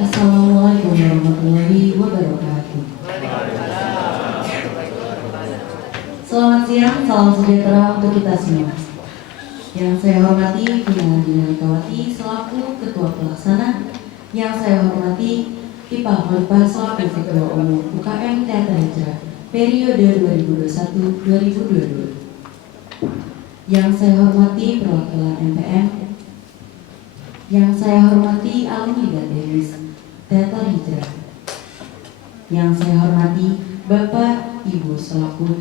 Assalamualaikum warahmatullahi wabarakatuh. Selamat siang, salam sejahtera untuk kita semua. Yang saya hormati Vina Dinarikawati selaku Ketua Pelaksana. Yang saya hormati Ipa Khalifah selaku Ketua Umum UKM Teater Hijrah periode 2021-2022. Yang saya hormati perwakilan MPM. Yang saya hormati alumni dan demis Teater Hijrah. Yang saya hormati Bapak, Ibu selaku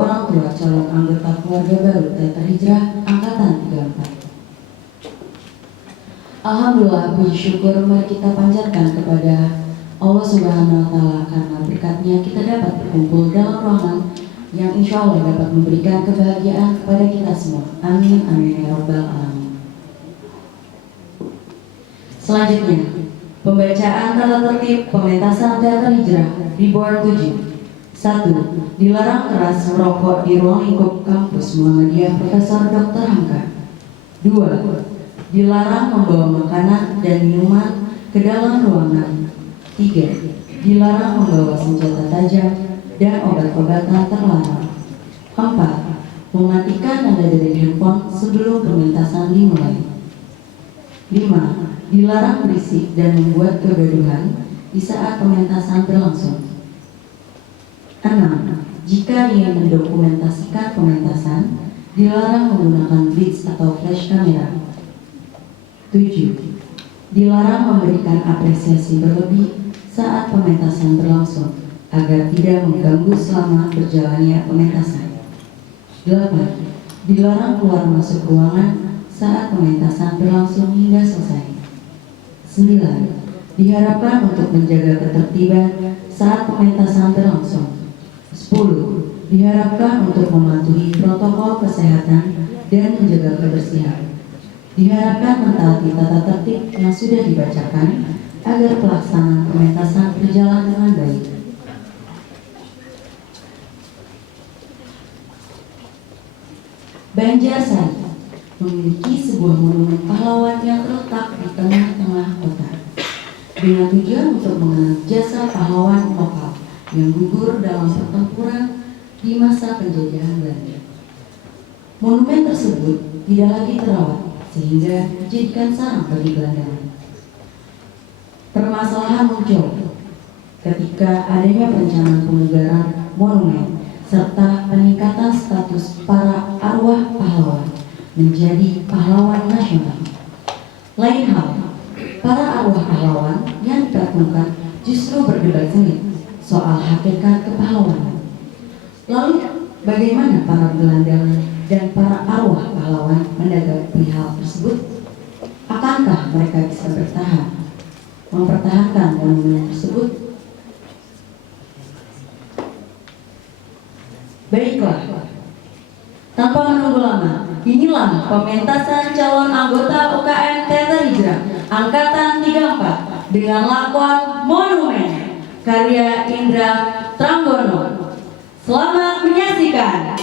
orang tua calon anggota keluarga baru Teater Hijrah Angkatan 34. Alhamdulillah, puji syukur mari kita panjatkan kepada Allah Subhanahu wa Ta'ala karena berkatnya kita dapat berkumpul dalam ruangan yang insya Allah dapat memberikan kebahagiaan kepada kita semua. Amin, amin ya rabbal alamin. Selanjutnya, pembacaan tata tertib pementasan Teater Hijrah Reborn 7. 1. Dilarang keras merokok di ruang lingkup kampus Muhammadiyah Profesor Dr. Hamka. 2. Dilarang membawa makanan dan minuman ke dalam ruangan. 3. Dilarang membawa senjata tajam dan obat-obatan terlarang. 4. Mematikan nada dari handphone sebelum pementasan dimulai. 5. Dilarang berisik dan membuat kegaduhan di saat pementasan berlangsung. 6. Jika ingin mendokumentasikan pementasan, dilarang menggunakan blitz atau flash kamera. 7. Dilarang memberikan apresiasi berlebih saat pementasan berlangsung agar tidak mengganggu selama berjalannya pementasan. 8. Dilarang keluar masuk ruangan saat pementasan berlangsung hingga selesai. 9. Diharapkan untuk menjaga ketertiban saat pementasan berlangsung. 10. Diharapkan untuk mematuhi protokol kesehatan dan menjaga kebersihan. Diharapkan mentaati tata tertib yang sudah dibacakan agar pelaksanaan pementasan berjalan dengan baik. Banjarsari memiliki sebuah monumen pahlawan yang terletak di tengah-tengah kota dengan tujuan untuk mengenang jasa pahlawan lokal yang gugur dalam pertempuran di masa penjajahan Belanda. Monumen tersebut tidak lagi terawat sehingga dijadikan sarang bagi Belanda. Permasalahan muncul ketika adanya perencanaan pemugaran monumen serta peningkatan status para arwah pahlawan menjadi pahlawan nasional. Lain hal, para arwah pahlawan yang dipertemukan justru berdebat sengit soal hakikat kepahlawanan. Lalu bagaimana para gelandangan dan para arwah pahlawan menanggapi hal tersebut? Akankah mereka bisa mempertahankan monumen tersebut? Baiklah, tanpa menunggu lama, inilah pementasan calon anggota UKM Teater Hijrah Angkatan 34 dengan lakon Monumen karya Indra Tranggono. Selamat menyaksikan.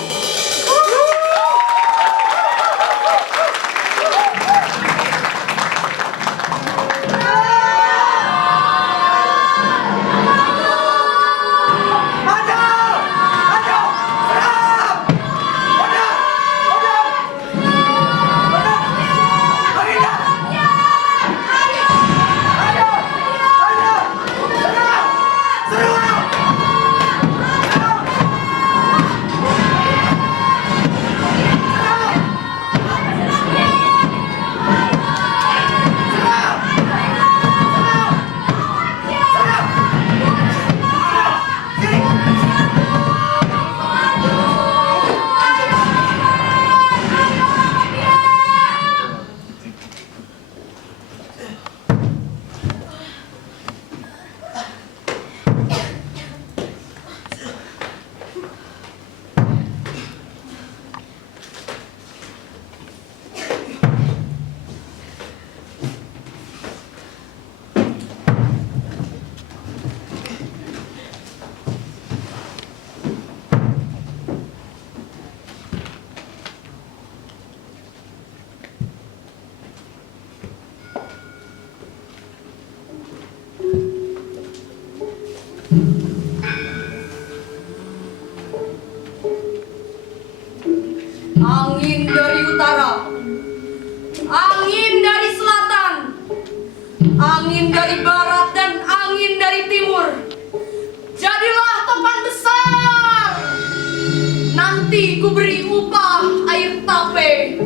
kuberi upah air tape.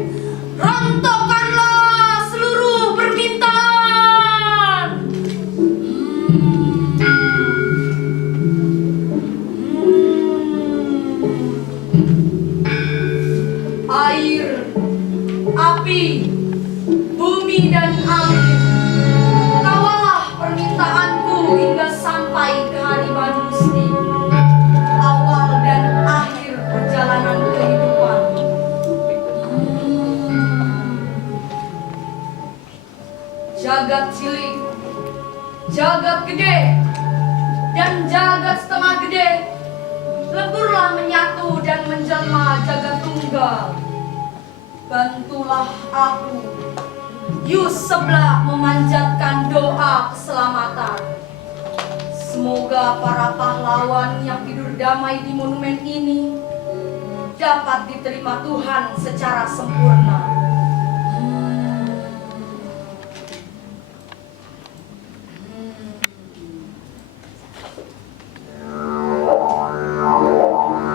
Rontokkanlah seluruh permintaan. Air, api, bumi dan angin, kawalah permintaanku hingga sampai ke hari Manusti, awal dan akhir perjalanan kehidupan. Jagat cilik, jagat gede, dan jagat setengah gede, leburlah menyatu dan menjelma jagat tunggal. Bantulah aku, Yus sebelah memanjatkan doa keselamatan. Semoga para pahlawan yang tidur damai di monumen ini dapat diterima Tuhan secara sempurna.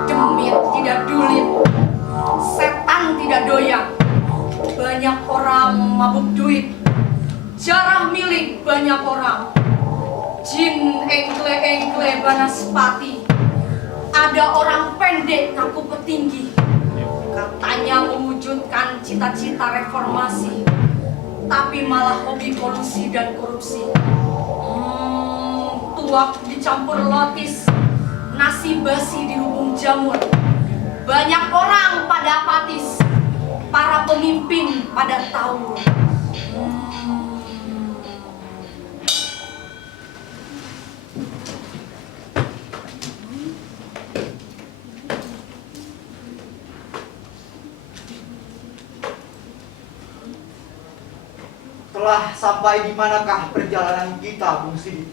Demit tidak dulit, setan tidak doyan. Banyak orang mabuk duit, jarah milik banyak orang. Jin engkle-engkle banaspati, ada orang pendek ngaku petinggi, katanya mewujudkan cita-cita reformasi, tapi malah hobi kolusi dan korupsi. Tuak dicampur lotis, nasi basi di lubung jamur. Banyak orang pada apatis, para pemimpin pada tahu. Telah sampai di manakah perjalanan kita, Bung Sidik?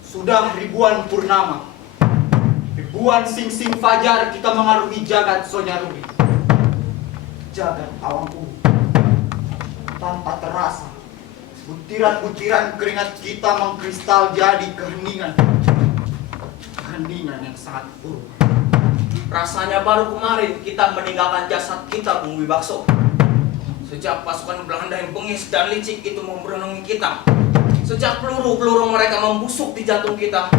Sudah ribuan purnama, ribuan sing-sing fajar kita mengarungi jagat Sonyarubi, jagat awang ungu. Tanpa terasa, butiran-butiran keringat kita mengkristal jadi keheningan. Keheningan yang sangat buruk. Rasanya baru kemarin kita meninggalkan jasad kita, Bung Wibakso. Sejak pasukan Belanda yang bengis dan licik itu memberonongi kita, sejak peluru-peluru mereka membusuk di jantung kita,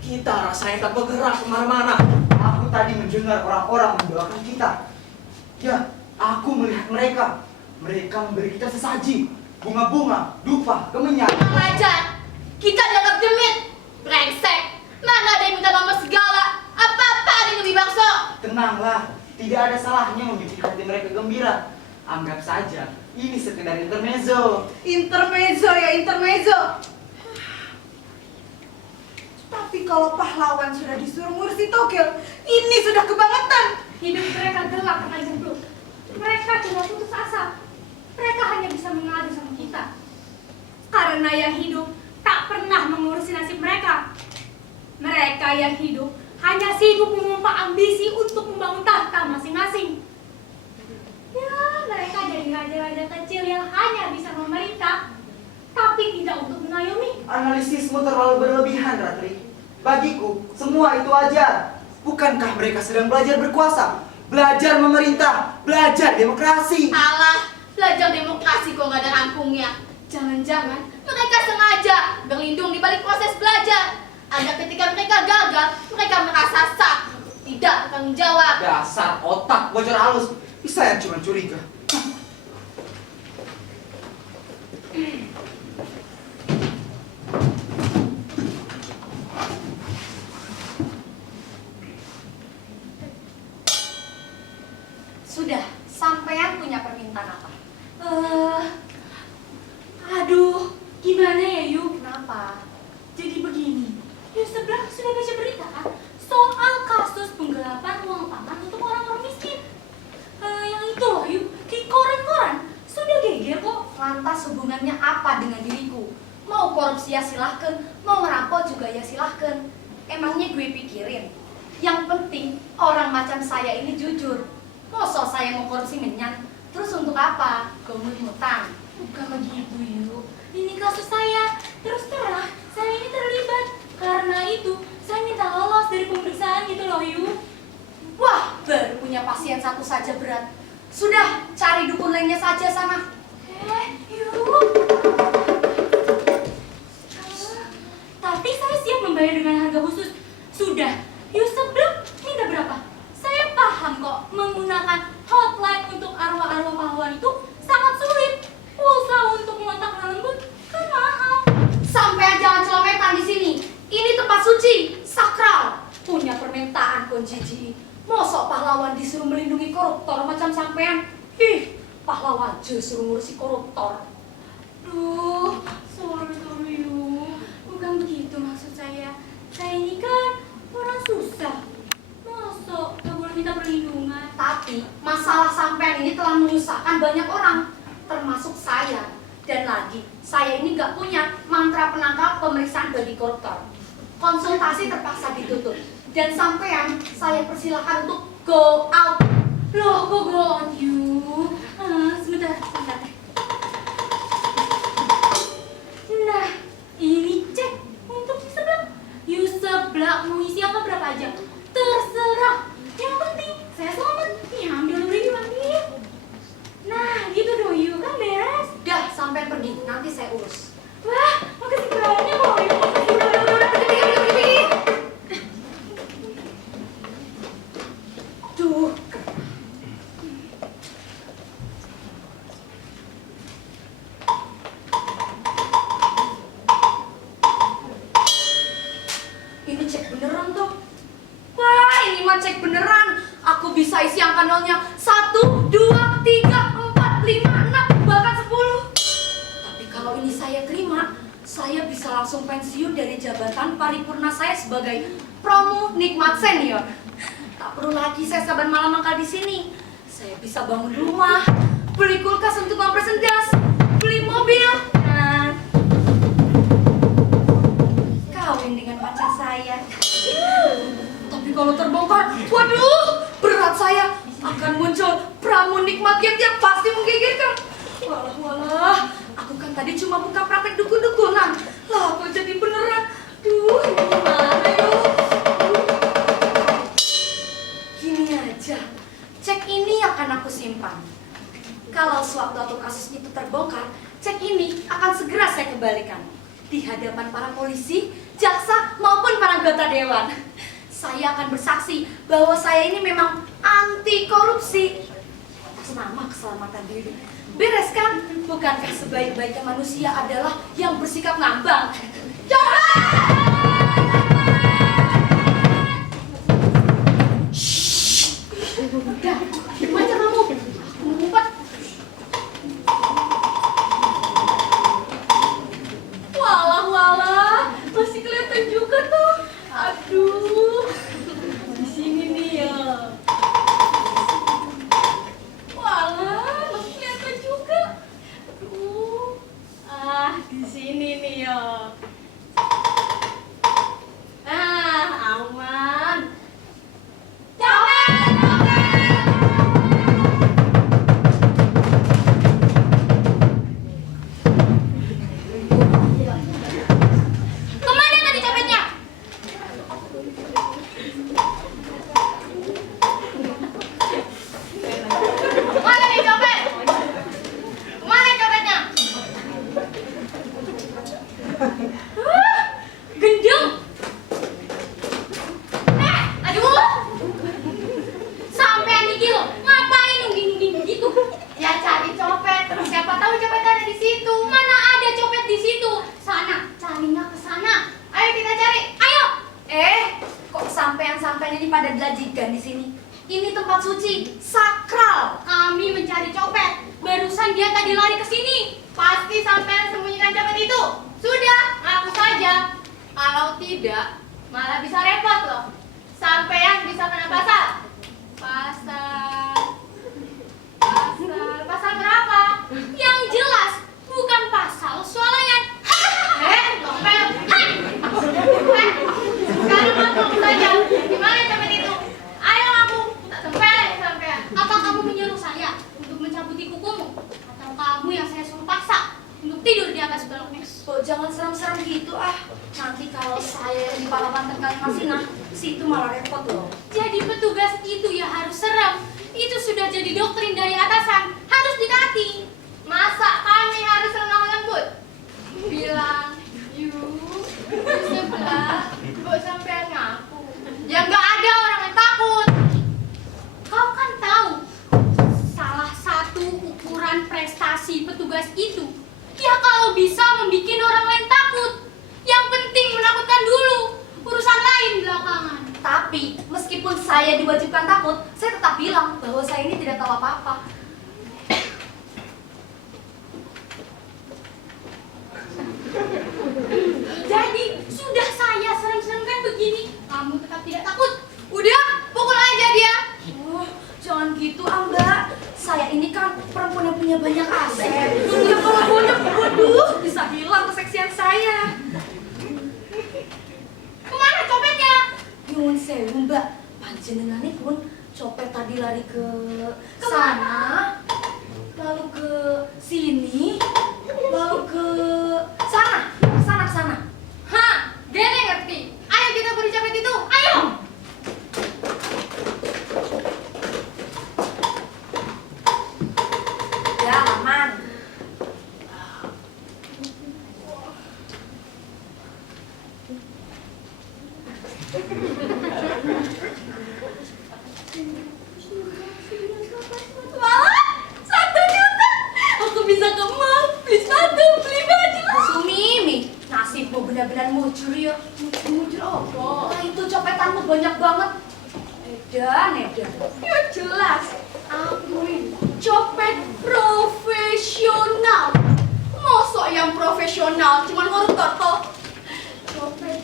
kita rasanya tak bergerak kemana-mana. Aku tadi mendengar orang-orang mendoakan kita. Ya, aku melihat mereka. Mereka memberi kita sesaji, bunga-bunga, dupa, kemenyan. Ajar, kita dianggap demit, brengsek. Mana ada yang minta nomor segala? Apa-apa ada yang lebih bakso. Tenanglah, tidak ada salahnya membuat hati mereka gembira. Anggap saja, ini sekedar intermezzo. Intermezzo ya intermezzo. Tapi kalau pahlawan sudah disuruh ngurusi togel, ini sudah kebangetan. Hidup mereka gelap akan jembluk. Mereka cuma putus asa. Mereka hanya bisa mengadu sama kita. Karena yang hidup tak pernah mengurusi nasib mereka. Mereka yang hidup hanya sibuk memompa ambisi untuk membangun tahta masing-masing. Ya, mereka jadi raja-raja kecil yang hanya bisa memerintah, tapi tidak untuk mengayomi. Analisismu terlalu berlebihan, Ratri. Bagiku, semua itu wajar. Bukankah mereka sedang belajar berkuasa? Belajar memerintah, belajar demokrasi. Alah, belajar demokrasi kok nggak ada rampungnya. Jangan-jangan mereka sengaja berlindung di balik proses belajar. Ada ketika mereka gagal, mereka merasa sah, tidak bertanggung jawab. Dasar otak bocor halus. Saya cuma curiga. Sudah, sampean punya permintaan apa? Aduh, gimana ya Yu? Kenapa? Jadi begini, Yu sebelah sudah baca berita kan? Soal kasus penggelapan uang pangan untuk orang-orang miskin. Yang itu loh Yu, di koran-koran sudah geger kok. Lantas hubungannya apa dengan diriku? Mau korupsi ya silahkan, mau ngerampok juga ya silahkan. Emangnya gue pikirin? Yang penting orang macam saya ini jujur. Masa saya mau korupsi menyan? Terus untuk apa? Gemut-mutan. Bukan begitu Yu, ini kasus saya. Terus terang, saya ini terlibat. Karena itu, saya minta lolos dari pemeriksaan gitu loh Yu. saja berat. Sudah, cari dukun lainnya saja sana. Yuk. Tapi saya siap membayar dengan harga khusus. Sudah, yuk sebelum minta berapa? Saya paham kok menggunakan hotline untuk arwah-arwah pahlawan itu sangat sulit. Pulsa untuk mengontak lembut kan mahal. Sampai jangan celometan di sini. Ini tempat suci, sakral. Punya permintaan konjiji. Mosok pahlawan disuruh melindungi koruptor macam sampean. Pahlawan justru ngurusi koruptor. Duh, sorry yuk. Bukan begitu maksud saya. Saya ini kan orang susah. Masuk gak boleh minta perlindungan. Tapi masalah sampean ini telah menyusahkan banyak orang, termasuk saya. Dan lagi, saya ini gak punya mantra penangkal pemeriksaan bagi koruptor. Konsultasi terpaksa ditutup. Dan sampean saya persilahkan untuk go out. Loh, kok go on you? Sebentar. Nah, ini cek untuk di sebelah. You sebelah mau isi apa berapa aja? Terserah. Yang penting saya selamat. Nih, ambil ribuan nih. Nah, gitu dong you, kan beres. Dah, sampean pergi. Nanti saya urus. Wah, makasih banyak loh you. Pergi. Duh. Ini cek beneran tuh. Wah, ini mah cek beneran. Aku bisa isi angka nolnya 1, 2, 3, 4, 5, 6, bahkan 10. Tapi kalau ini saya terima, saya bisa langsung pensiun dari jabatan paripurna saya sebagai promo nikmat senior. Tak perlu lagi saya saban malam mangkal di sini. Saya bisa bangun rumah, beli kulkas untuk kompresen gas, beli mobil, dan kawin dengan pacar saya. Tapi kalau terbongkar, waduh, berat saya. Akan muncul pramu nikmat yang pasti menggigirkan. Walah, aku kan tadi cuma buka praktek dukun-dukunan. Lah, kok jadi beneran? Duh, ini gimana yuk? Gini aja, cek ini akan aku simpan. Kalau sewaktu kasus itu terbongkar, cek ini akan segera saya kembalikan di hadapan para polisi, jaksa maupun para anggota dewan. Saya akan bersaksi bahwa saya ini memang anti korupsi atas nama keselamatan diri. Beres kan? Bukankah sebaik-baiknya manusia adalah yang bersikap ngambang? Coba! Udah, gimana kamu? Aku ngumpet. Walah, masih kelihatan juga tuh. Aduh, di sini nih ya. Walah, masih kelihatan juga. Aduh, di sini nih ya. Aman. Kemana tadi copetnya? Mana nih copet? Kemana copetnya? Gendeng. Aduh. Sampean nih Gil, ngapain nungging-nungging begitu? Ya cari copet, siapa tahu copet ada di situ. Mana ada copet di situ? Sana, carinya ke sana. Ayo kita cari, ayo. Kok sampean-sampean ini pada delajikan di sini? Ini tempat suci, sakral. Kami mencari copet. Barusan dia tadi lari ke sini. Pasti sampean sembunyikan copet itu. Sudah, ngaku saja. Kalau tidak, malah bisa repot loh. Sampean bisa kena pasal. Pasal berapa? Yang jelas bukan pasal soalnya. Novel. Sekarang ngaku saja. Gimana copet itu? Ayo ngaku, tak tempelin sampean. Apa kamu menyuruh saya untuk mencabuti kukumu? Atau kamu yang saya suruh paksa untuk tidur di atas balkon? Kok jangan serem-serem gitu ah. Nanti kalau saya di pahlawan terkali Masina, situ malah repot loh. Jadi petugas itu ya harus serem. Itu sudah jadi doktrin dari atasan, harus ditaati. Masa kami harus renang lembut? Bilang, sebelah, kok sampai ngaku? Ya nggak ada orang yang takut. Kau kan tahu, salah satu ukuran prestasi petugas itu, ya kalau bisa membuat orang lain takut. Yang penting menakutkan dulu, urusan lain belakangan. Tapi meskipun saya diwajibkan takut, saya tetap bilang bahwa saya ini tidak tahu apa-apa. Jadi sudah saya serem-seremkan begini, kamu tetap tidak takut? Udah, pukul aja dia. Oh, jangan gitu, Mbak. Saya ini kan perempuan yang punya banyak aset. Ya kalau banyak, waduh, bisa hilang keseksian saya. Kemana copetnya? Nyuwun sewu, Mbak. Panjenengane pun copet tadi lari ke Kemana? sana, lalu ke sini, lalu ke sana, ke sana. Hah, Gene ngerti. Ayo kita beri copet itu, ayo. Ya, aman. Malah, 1 juta. Aku bisa ke mall, beli sepatu, beli baju. Sumimi, nasibmu benar-benar mujur ya. Mujur apa? Nah, itu copetanmu banyak banget. Edan. Ya jelas, aku ini copet profesional. Mosok yang profesional cuman koruptor toh? Copet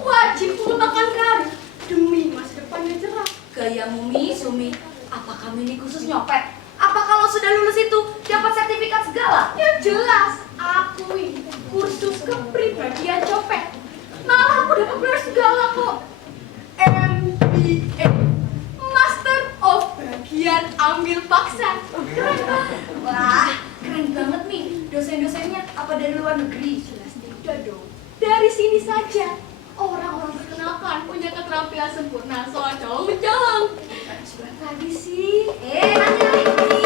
wajib menggunakan karir demi masa depan yang cerah. Gayamu Sumi, apa kamu ini khusus nyopet? Apa kalau sudah lulus itu dapat sertifikat segala? Ya jelas, aku ini kursus kepribadian copet. Malah aku dapat gelar segala kok. MBA, Master of Bagian Ambil Paksa. Keren banget. Wah, keren banget nih. Dosen-dosennya apa dari luar negeri? Jelas tidak dong. Dari sini saja orang-orang terkenalkan punya keterampilan sempurna soal calon. Sudah tadi sih. Nanti.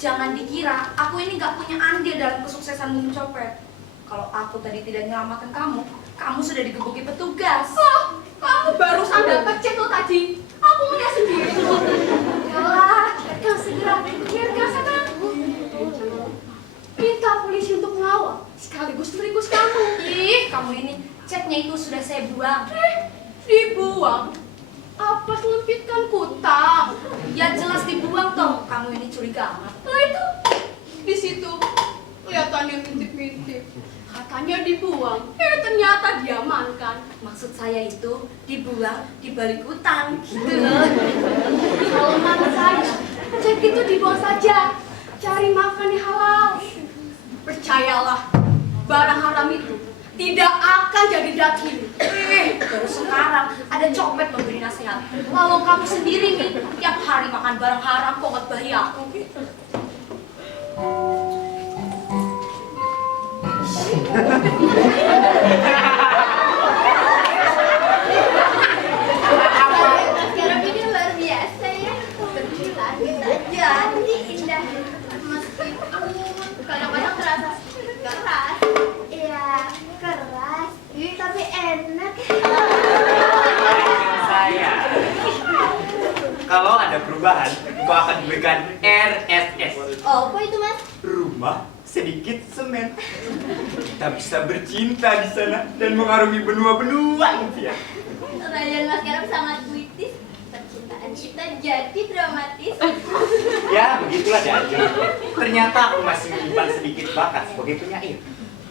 Jangan dikira aku ini nggak punya andil dalam kesuksesanmu mencopet. Kalau aku tadi tidak menyelamatkan kamu sudah digebuki petugas. Oh, kamu barusan dapat cek tuh tadi. Aku punya sendiri. Yalah, kau segera biar gak senang. Minta polisi untuk mengawal sekaligus meringkus kamu. Ih, kamu ini ceknya itu sudah saya buang. Dibuang? Apa selempitkan kutang? Ya jelas dibuang toh. Kamu ini curiga amat. Nah itu, di situ kelihatannya ngintip-ngintip. Katanya dibuang, ternyata diamankan. Maksud saya itu dibuang di balik utang gitu loh. Kalau menurut saya, cek itu dibuang saja. Cari makan yang halal. Percayalah, barang haram itu tidak akan jadi daging. Baru sekarang ada copet memberi nasihat. Kalau kamu sendiri nih, tiap hari makan barang haram kok ngebahi aku. Sekarang ini luar biasa ya. Berkilat saja. Ini indah. Meskipun kadang-kadang terasa keras. Iya, keras, tapi enak. Saya. Kalau ada perubahan, kau akan diberikan RSS. Oh, apa itu, Mas? Rumah sedikit semen. Kita bisa bercinta di sana dan mengarungi benua-benua impian. Rayan Mas Karam sangat puitis. Percintaan kita jadi dramatis. Ya, begitulah Daju. Ternyata aku masih menyimpan sedikit bakat sebagai penyair.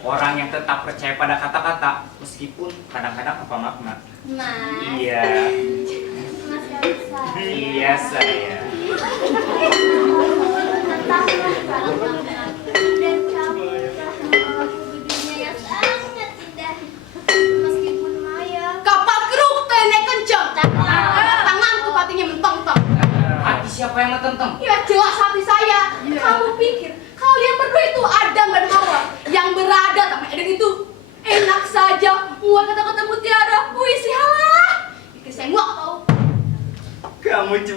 Orang yang tetap percaya pada kata-kata meskipun kadang-kadang apa makna. Mas. Iya. Mas Karam sayang. Iya saya. Tetaplah kalau makna. Dan kamu telah membawa aku ke dunia yang sangat indah. Meskipun maya. Kapal keruk tenek kencang. Tanganku hatinya mentong-tong. Hati siapa yang mententeng? Ya jelas hati saya. Kamu pikir kalian berdua itu Adam dan Hawa yang berada sama Eden itu enak saja muat kata-kata mutiara puisi halah. Bikin saya muak tau. Kamu cuma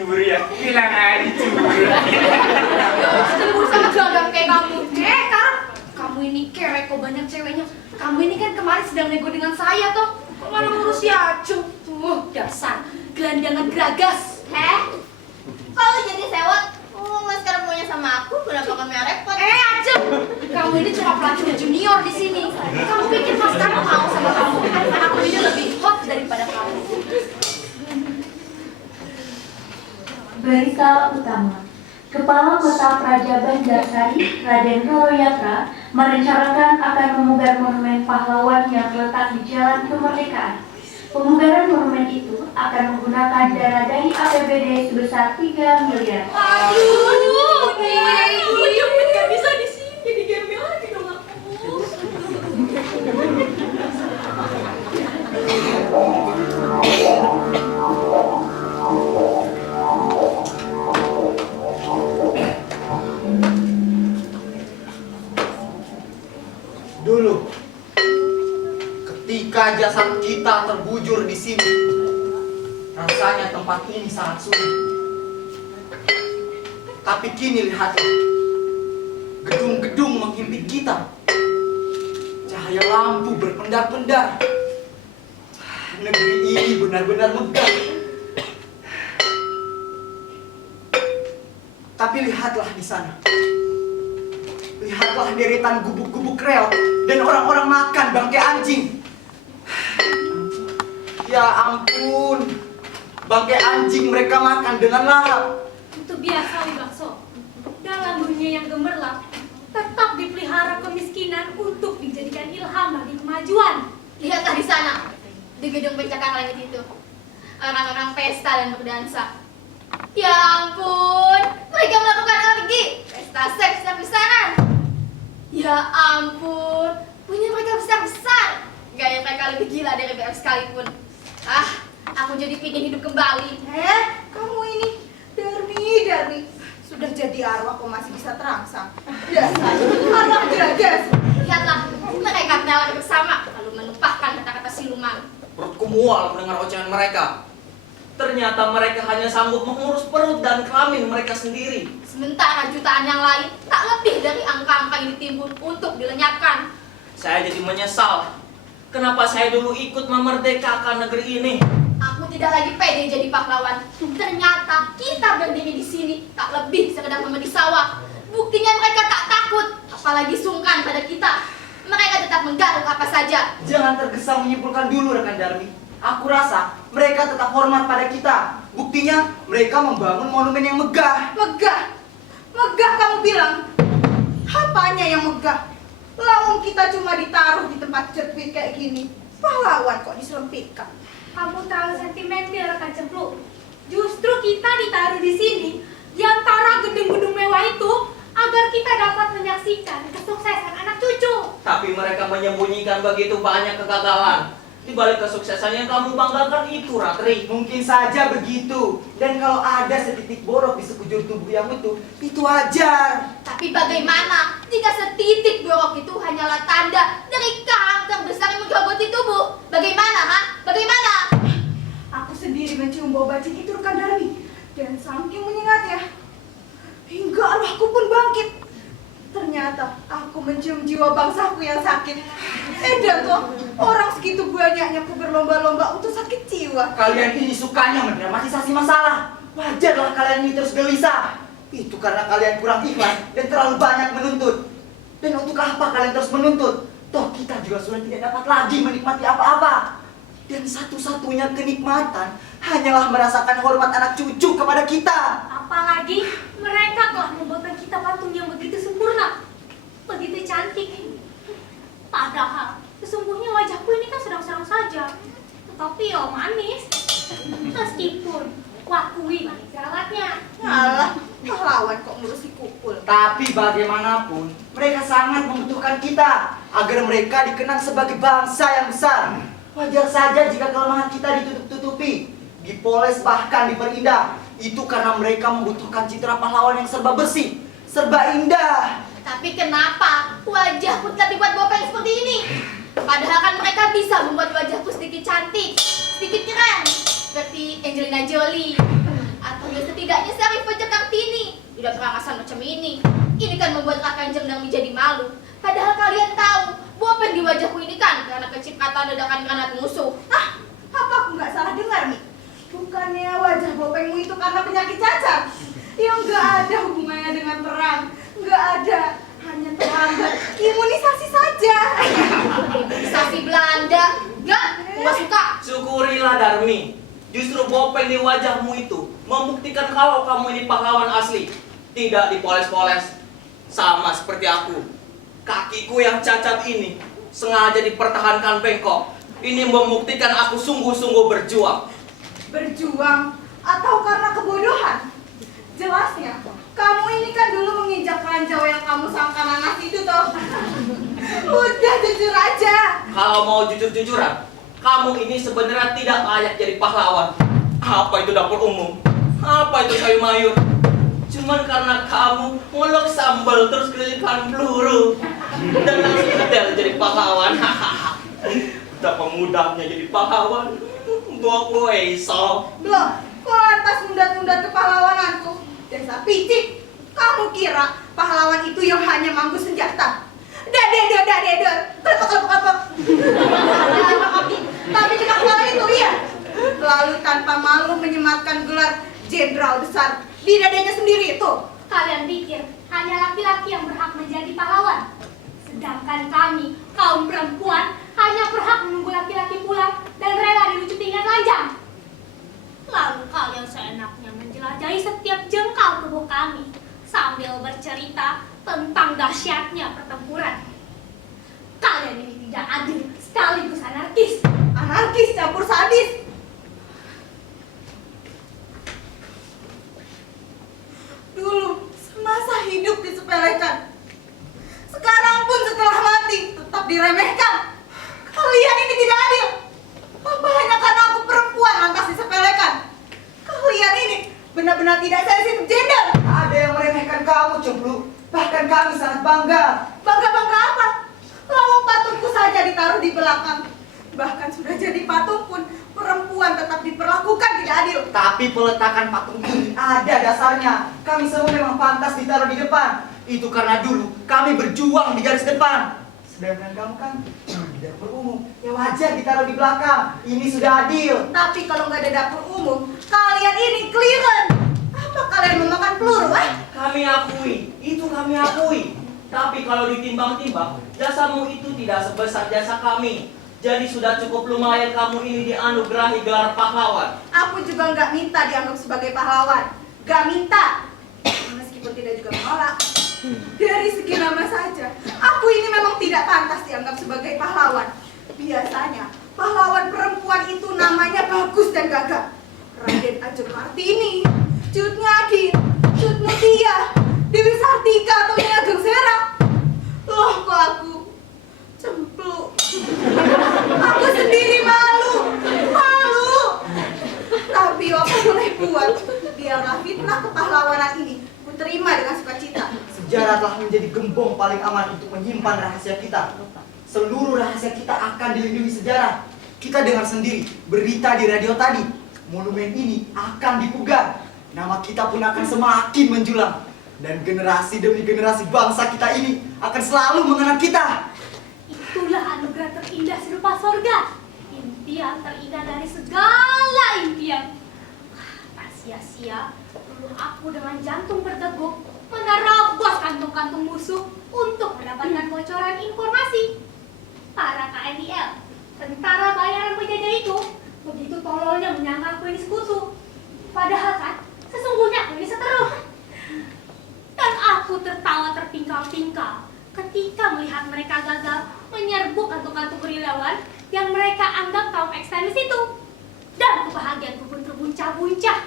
banyak ceweknya. Kamu ini kan kemarin sedang nego dengan saya toh. Kok malah ngurus si Acung? Dasar gelandangan geragas. Kalau jadi sewot, mas sekarang maunya sama aku, kenapa kamu yang repot? Acung, kamu ini cuma pelatih junior di sini. Kamu pikir mas sekarang mau sama kamu? Aku ini lebih hot daripada kamu. Berita utama. Kepala Kota Praja Banjarsari, Raden Roro Yatra, merencanakan akan memugar monumen pahlawan yang terletak di Jalan Kemerdekaan. Pemugaran monumen itu akan menggunakan dana dari APBD sebesar 3 miliar. Aduh, nggak bisa di sini, jadi gembel lagi dong aku. Dulu, ketika jasad kita terbujur di sini, rasanya tempat ini sangat sulit. Tapi kini lihatlah, gedung-gedung menghimpit kita. Cahaya lampu berpendar-pendar. Negeri ini benar-benar megah. Tapi lihatlah di sana. Lihatlah deretan gubuk-gubuk rel dan orang-orang makan bangkai anjing. Ya ampun, bangkai anjing mereka makan dengan lahap. Itu biasa, Wibakso. Dalam dunia yang gemerlap, tetap dipelihara kemiskinan untuk dijadikan ilham bagi kemajuan. Lihatlah di sana, di gedung pencakar langit itu, orang-orang pesta dan berdansa. Ya ampun, mereka melakukan orgi, pesta seks dan pesanan. Ya ampun, punya mereka besar-besar. Gaya mereka lebih gila dari BF sekalipun. Aku jadi pingin hidup kembali. Kamu ini Darmi. Sudah jadi arwah kok masih bisa terangsang. Dasar arwah geragas. Lihatlah, mereka menawar bersama, lalu menumpahkan kata-kata siluman. Perutku mual mendengar ocehan mereka. Ternyata mereka hanya sanggup mengurus perut dan kelamin mereka sendiri. Sementara jutaan yang lain tak lebih dari angka-angka yang ditimbun untuk dilenyapkan. Saya jadi menyesal. Kenapa saya dulu ikut memerdekakan negeri ini? Aku tidak lagi pede jadi pahlawan. Ternyata kita berdiri di sini tak lebih sekedar memedi sawah. Buktinya mereka tak takut, apalagi sungkan pada kita. Mereka tetap menggaruk apa saja. Jangan tergesa menyimpulkan dulu rekan Darmi. Aku rasa mereka tetap hormat pada kita. Buktinya mereka membangun monumen yang megah. Megah kamu bilang. Apanya yang megah? Lawang kita cuma ditaruh di tempat jepit kayak gini. Pahlawan kok diselempitkan. Kamu terlalu sentimental, rekan cempluk. Justru kita ditaruh di sini, di antara gedung-gedung mewah itu, agar kita dapat menyaksikan kesuksesan anak cucu. Tapi mereka menyembunyikan begitu banyak kegagalan. Di balik kesuksesan yang kamu banggakan itu, Ratri. Mungkin saja begitu. Dan kalau ada setitik borok di sekujur tubuh yang utuh, itu wajar. Tapi bagaimana jika setitik borok itu hanyalah tanda dari kanker besar yang menggerogoti tubuh? Bagaimana, Bagaimana? Aku sendiri mencium bau bacin itu rekan Darmi. Dan saking menyengatnya, hingga arwahku pun bangkit. Ternyata aku mencium jiwa bangsaku yang sakit. Dan kok orang segitu banyaknya aku berlomba-lomba untuk sakit jiwa. Kalian ini sukanya mendramatisasi masalah. Wajarlah kalian ini terus gelisah. Itu karena kalian kurang ikhlas dan terlalu banyak menuntut. Dan untuk apa kalian terus menuntut? Toh kita juga sudah tidak dapat lagi menikmati apa-apa. Dan satu-satunya kenikmatan hanyalah merasakan hormat anak cucu kepada kita. Apalagi mereka telah membuatkan kita patung yang begitu sempurna, begitu cantik. Padahal sesungguhnya wajahku ini kan sedang-sedang saja, tetapi ya manis. Meskipun kuakui jalatnya. Alah, pahlawan kok ngurusi kukul. Tapi bagaimanapun, mereka sangat membutuhkan kita agar mereka dikenang sebagai bangsa yang besar. Wajar saja jika kelemahan kita ditutup-tutupi, dipoles bahkan diperindah. Itu karena mereka membutuhkan citra pahlawan yang serba bersih, serba indah. Tapi kenapa wajahku tetap dibuat bopeng seperti ini? Padahal kan mereka bisa membuat wajahku sedikit cantik, sedikit keren, seperti Angelina Jolie. Atau ya setidaknya Syarifah Kartini. Tidak pernah macam ini. Ini kan membuat Rakan Jengdang menjadi malu. Padahal kalian tahu yang di wajahku ini kan karena kecepatan ledakan granat musuh. Apa aku nggak salah dengar nih? Bukannya wajah bopengmu itu karena penyakit cacar? Yang nggak ada hubungannya dengan perang. Nggak ada. Hanya terlambat imunisasi saja. Imunisasi Belanda. Nggak suka. Syukurilah Darmi. Justru bopeng di wajahmu itu membuktikan kalau kamu ini pahlawan asli. Tidak dipoles-poles. Sama seperti aku. Kakiku yang cacat ini sengaja dipertahankan bengkok. Ini membuktikan aku sungguh-sungguh berjuang. Berjuang atau karena kebodohan? Jelasnya, kamu ini kan dulu menginjak ranjau yang kamu sangka nanas itu toh. Udah jujur aja. Kalau mau jujur-jujuran, kamu ini sebenarnya tidak layak jadi pahlawan. Apa itu dapur umum? Apa itu kayu mayur? Cuman karena kamu ngolok sambal terus kelilipan peluru dan langsung kedel jadi pahlawan. Betapa mudahnya jadi pahlawan. Bawa iso. Loh, kok lantas nunda-nunda kepahlawananku? Desa picik, kamu kira pahlawan itu yang hanya mampu senjata? Dadedor, kelepek. Tapi cuma kepala itu, iya. Lalu tanpa malu menyematkan gelar jenderal besar di dadanya sendiri itu. Kalian pikir hanya laki-laki yang berhak menjadi pahlawan? Sedangkan kami, kaum perempuan, hanya berhak menunggu laki-laki pulang dan rela dilucuti dengan telanjang. Lalu kalian seenaknya menjelajahi setiap jengkal tubuh kami sambil bercerita tentang dahsyatnya pertempuran. Kalian ini tidak adil, sekaligus anarkis. Anarkis campur sadis. Dulu semasa hidup disepelekan. Sekarang pun setelah mati tetap diremehkan. Kalian ini tidak adil. Apa hanya karena aku perempuan lantas disepelekan? Kalian ini benar-benar tidak sensitif gender. Ada yang meremehkan kamu, Cemplu. Bahkan kami sangat bangga. Bangga-bangga apa? Lawang patungku saja ditaruh di belakang. Bahkan sudah jadi patung pun perempuan tetap diperlakukan tidak adil. Tapi peletakan patung ini ada dasarnya. Kami semua memang pantas ditaruh di depan. Itu karena dulu kami berjuang di garis depan. Sedangkan kamu kan di dapur umum. Ya wajar ditaruh di belakang. Ini sudah adil. Tapi kalau nggak ada dapur umum, kalian ini clearance. Apa kalian memakan peluru? Kami akui, itu kami akui. Tapi kalau ditimbang-timbang, jasamu itu tidak sebesar jasa kami. Jadi sudah cukup lumayan kamu ini dianugerahi gelar pahlawan. Aku juga nggak minta dianggap sebagai pahlawan. Nggak minta. Meskipun tidak juga menolak. Dari segi nama saja, aku ini memang tidak pantas dianggap sebagai pahlawan. Biasanya, pahlawan perempuan itu namanya bagus dan gagah. Raden Ajeng Kartini, Cut Nyadin, Cut Mutia, Dewi Sartika atau Nyai Ageng Serang. Loh kok aku cempluk. Aku sendiri malu. Tapi apa boleh buat, biarlah fitnah kepahlawanan ini ku terima dengan sukacita. Sejarah telah menjadi gembong paling aman untuk menyimpan rahasia kita. Seluruh rahasia kita akan dilindungi sejarah. Kita dengar sendiri berita di radio tadi. Monumen ini akan dipugar. Nama kita pun akan semakin menjulang. Dan generasi demi generasi bangsa kita ini akan selalu mengenang kita. Itulah anugerah terindah serupa sorga. Impian terindah dari segala impian. Tak sia-sia dulu aku dengan jantung berdegup menerobos kantung-kantung musuh untuk mendapatkan bocoran informasi. Para KNIL, tentara bayaran penjajah itu, begitu tololnya menyangka aku ini sekutu. Padahal kan, sesungguhnya aku ini seteru. Dan aku tertawa terpingkal-pingkal ketika melihat mereka gagal menyerbu kantung-kantung gerilyawan yang mereka anggap kaum ekstremis itu. Dan kebahagiaanku pun terbuncah-buncah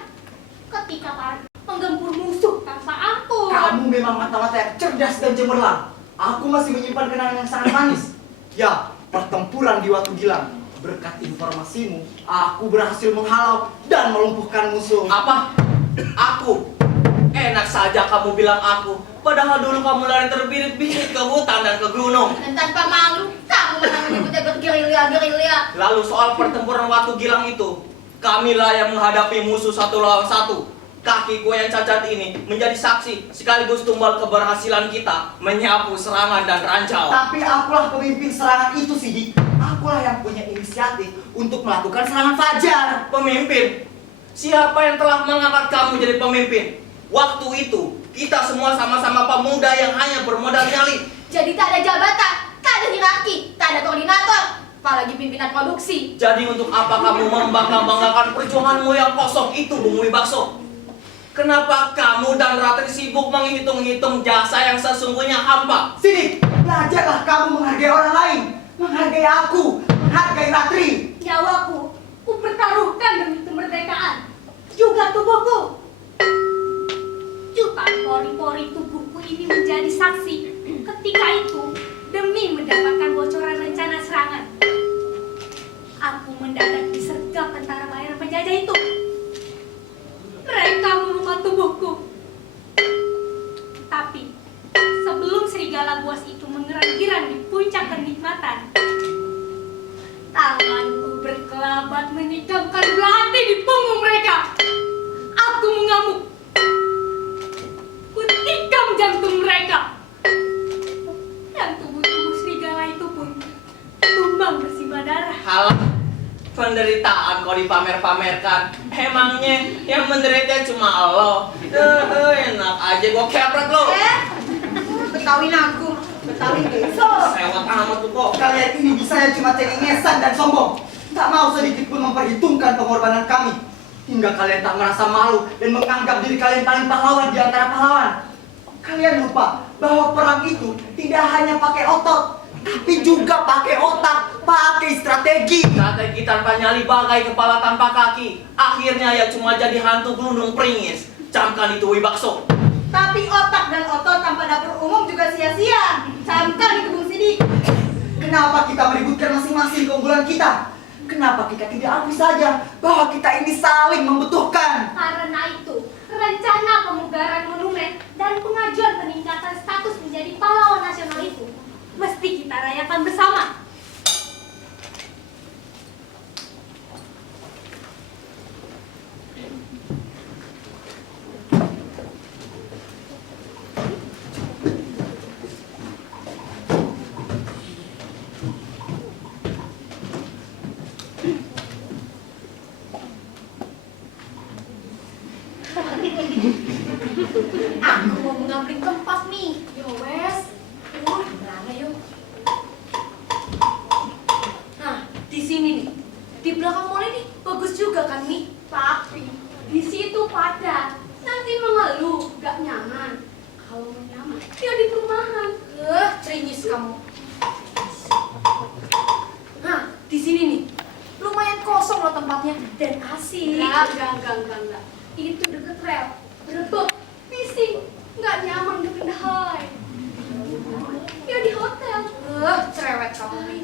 ketika para menggempur musuh tanpa ampun. Kamu memang mata-mata yang cerdas dan cemerlang. Aku masih menyimpan kenangan yang sangat manis. Ya, pertempuran di Watu Gilang. Berkat informasimu, aku berhasil menghalau dan melumpuhkan musuh. Apa? Aku? Enak saja kamu bilang aku. Padahal dulu kamu lari terbirit-birit ke hutan dan ke gunung. Dan tanpa malu, kamu malah menyebutnya bergerilya-gerilya. Lalu soal pertempuran Watu Gilang itu, kamilah yang menghadapi musuh satu lawan satu. Kakiku yang cacat ini menjadi saksi sekaligus tumbal keberhasilan kita menyapu serangan dan ranjau. Tapi akulah pemimpin serangan itu, Sidik. Akulah yang punya inisiatif untuk melakukan serangan fajar. Pemimpin? Siapa yang telah mengangkat kamu jadi pemimpin? Waktu itu, kita semua sama-sama pemuda yang hanya bermodal nyali. Jadi tak ada jabatan, tak ada hierarki, tak ada koordinator, apalagi pimpinan produksi. Jadi untuk apa kamu membangga-banggakan perjuanganmu yang kosong itu, Bung Wibakso? Kenapa kamu dan Ratri sibuk menghitung-hitung jasa yang sesungguhnya hampa? Sidik, belajarlah kamu menghargai orang lain. Menghargai aku, menghargai Ratri. Nyawaku, ku pertaruhkan demi kemerdekaan. Juga tubuhku. Jutaan pori-pori tubuhku ini menjadi saksi ketika itu demi mendapatkan bocoran rencana serangan. Aku mendadak disergap tentara bayaran penjajah itu. Mereka melumat tubuhku. Tapi sebelum serigala buas itu mengerang-girang di puncak kenikmatan, tanganku berkelabat menikamkan belati di punggung mereka. Aku mengamuk. Kutikam jantung mereka. Dan tubuh-tubuh serigala itu pun tumbang bersimbah darah. Halah, penderitaan kau dipamer-pamerkan. Emangnya yang menderita cuma Allah. Enak aja gua keprek lo. Betawin aku, betawin besok. Sewot amat tuh kok. Kalian ini bisanya cuma cengengesan dan sombong. Tak mau sedikit pun memperhitungkan pengorbanan kami. Hingga kalian tak merasa malu dan menganggap diri kalian paling pahlawan di antara pahlawan. Kalian lupa bahwa perang itu tidak hanya pakai otot, tapi juga pakai otak, pakai strategi. Strategi tanpa nyali bagai kepala tanpa kaki. Akhirnya ya cuma jadi hantu gelundung pringis. Camkan itu Wibakso. Tapi otak dan otot tanpa dapur umum juga sia-sia. Camkan itu Bung Sidik. Kenapa kita meributkan masing-masing keunggulan kita? Kenapa kita tidak akui saja bahwa kita ini saling membutuhkan? Karena itu, rencana pemugaran monumen dan pengajuan peningkatan status menjadi pahlawan nasional itu mesti kita rayakan bersama. Aku mau mengambil tempat nih. Yo wes. Gimana yuk? Nah, di sini nih. Di belakang mall ini bagus juga kan nih. Tapi di situ padat, nanti mengeluh, gak nyaman. Kalau mau nyaman, ya di perumahan. Ceringis kamu. Nah, di sini nih. Lumayan kosong loh tempatnya dan asik. Enggak. Itu deket rel, berebek, bising, nggak nyaman di Kendahai. Ya di hotel. Cerewet kamu nih.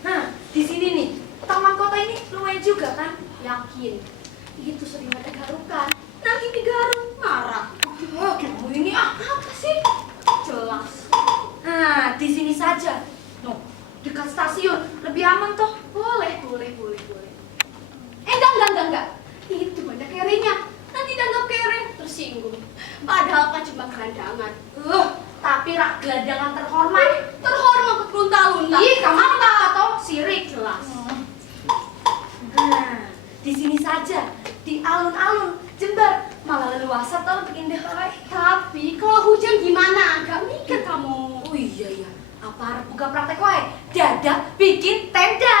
Nah, di sini nih. Taman kota ini lumayan juga kan? Yakin, itu sering ada garukan. Nanti digaruk, marah. Kamu ini apa sih? Jelas. Nah, di sini saja. No, dekat stasiun, lebih aman toh. Boleh. Enggak. Itu banyak kerenya. Nanti dianggap kere, tersinggung. Padahal kan cuma gelandangan. Tapi rak gelandangan terhormat. Terhormat berlunta-lunta. Ih, kamu apa toh? Sirik. Jelas. Nah, di sini saja, di alun-alun, Jember, malah leluasa toh untuk Indahai. Tapi kalau hujan gimana? Gak mikir kamu. Oh iya. Apa harus buka praktek wae? Dadak bikin tenda.